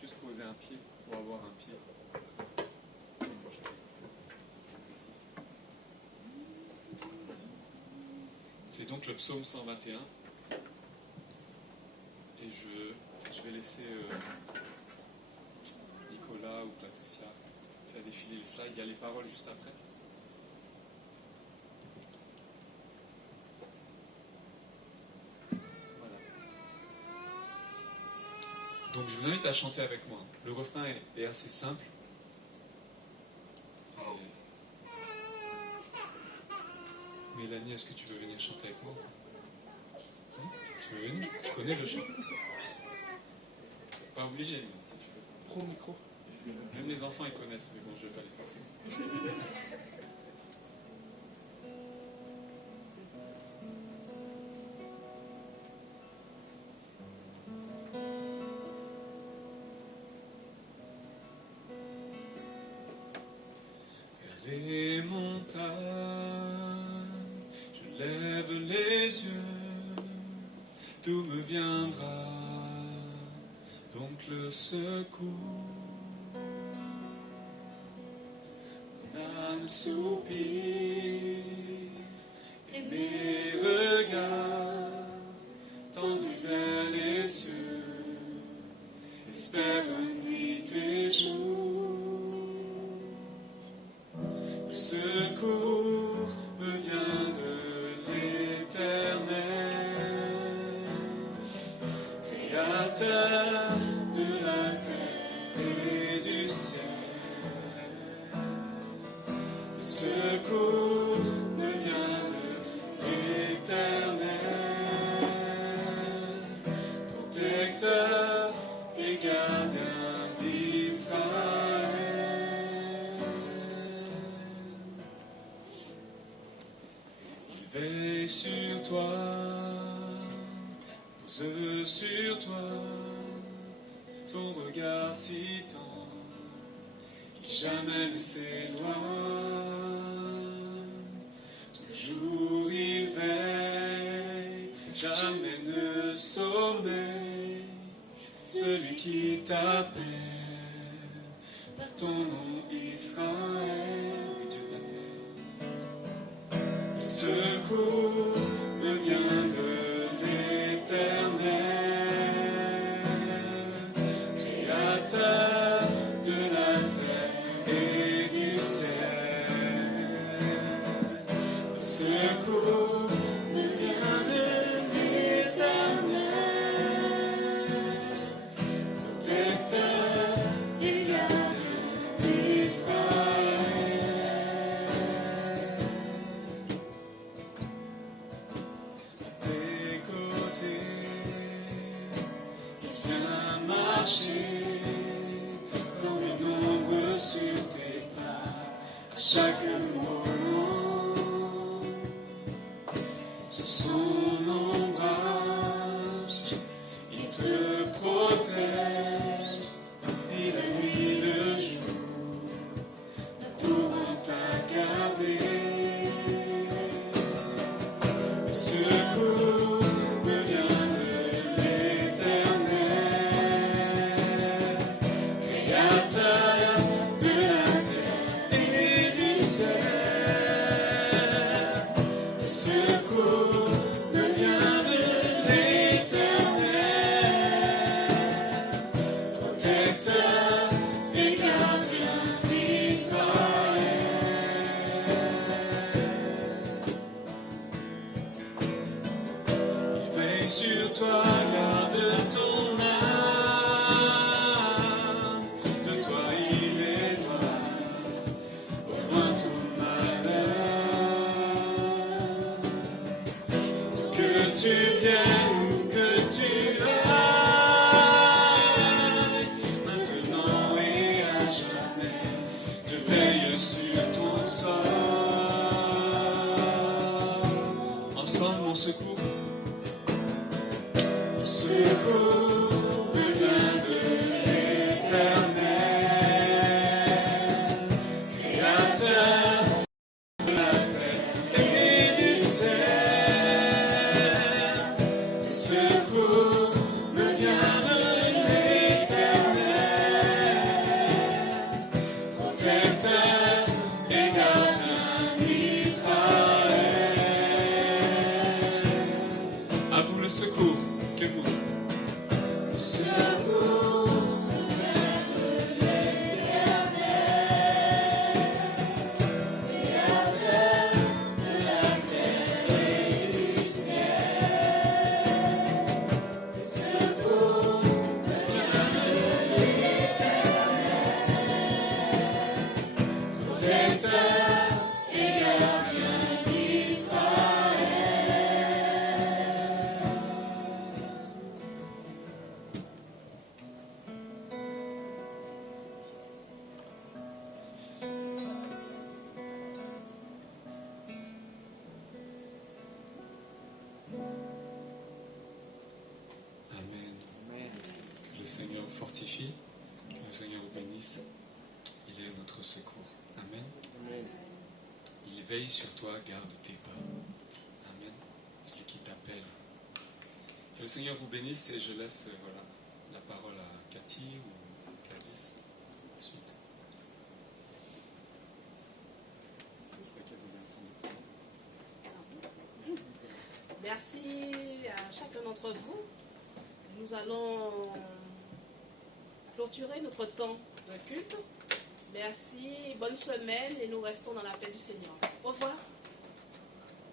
juste poser un pied pour avoir un pied? C'est donc le psaume 121. Et je vais laisser Nicolas ou Patricia faire défiler les slides. Il y a les paroles juste après. Voilà. Donc je vous invite à chanter avec moi. Le refrain est assez simple. Mélanie, est-ce que tu veux venir chanter avec moi? Tu veux venir? Tu connais le chant? Pas obligé, mais si tu veux. Pro micro. Même les enfants ils connaissent, mais bon, je ne vais pas les forcer. Vers les montagnes, je lève les yeux. D'où me viendra donc le secours? Mon âme soupire et mes regards tendus vers les cieux espèrent nuit et jour. Le secours me vient de l'Éternel, Créateur de la terre et du ciel. Le secours me vient de l'Éternel, protecteur et gardien d'Israël. Il veille sur toi, pose sur toi son regard si tendre qui jamais ne s'éloigne. Toujours il veille, jamais ne sommeille, celui qui t'appelle par ton nom Israël. Oui, Dieu t'appelle. Le secours me vient de l'Éternel, Créateur de la terre et du ciel. Le secours me vient de l'Éternel, protecteur et gardien d'Israël. À tes côtés, marcher comme une ombre sur tes pas à chaque moment. Sous son ombrage, il te protège, et la nuit, le jour ne pourront t'accaber. Le secours me vient de l'Éternel, Créateur de la terre et du ciel. Le secours me vient de l'Éternel, protecteur et gardien d'Israël. Il veille sur toi, garde ton âme. De toi il est loin, au loin tout malheur. Que tu viennes ou que tu ailles, maintenant et à jamais, je veille sur ton sort. Ensemble, mon secours. Mon secours me vient de l'Éternel, Créateur de la terre et du ciel. Le secours me vient de l'Éternel, protecteur et gardien d'Israël. À vous le secours, que vous. Le secours me vient de l'Éternel, Créateur de la terre et du ciel. Le secours me vient de l'Éternel, protecteur et gardien d'Israël. Amen. Que le Seigneur vous fortifie, que le Seigneur vous bénisse. Il est notre secours. Amen. Il veille sur toi, garde tes pas. Amen. Celui qui t'appelle. Que le Seigneur vous bénisse et je laisse la parole à Cathy ou Gladys. Ensuite. Je crois qu'il y a besoin de temps. Merci à chacun d'entre vous. Nous allons clôturer notre temps de culte. Merci, bonne semaine et nous restons dans la paix du Seigneur. Au revoir.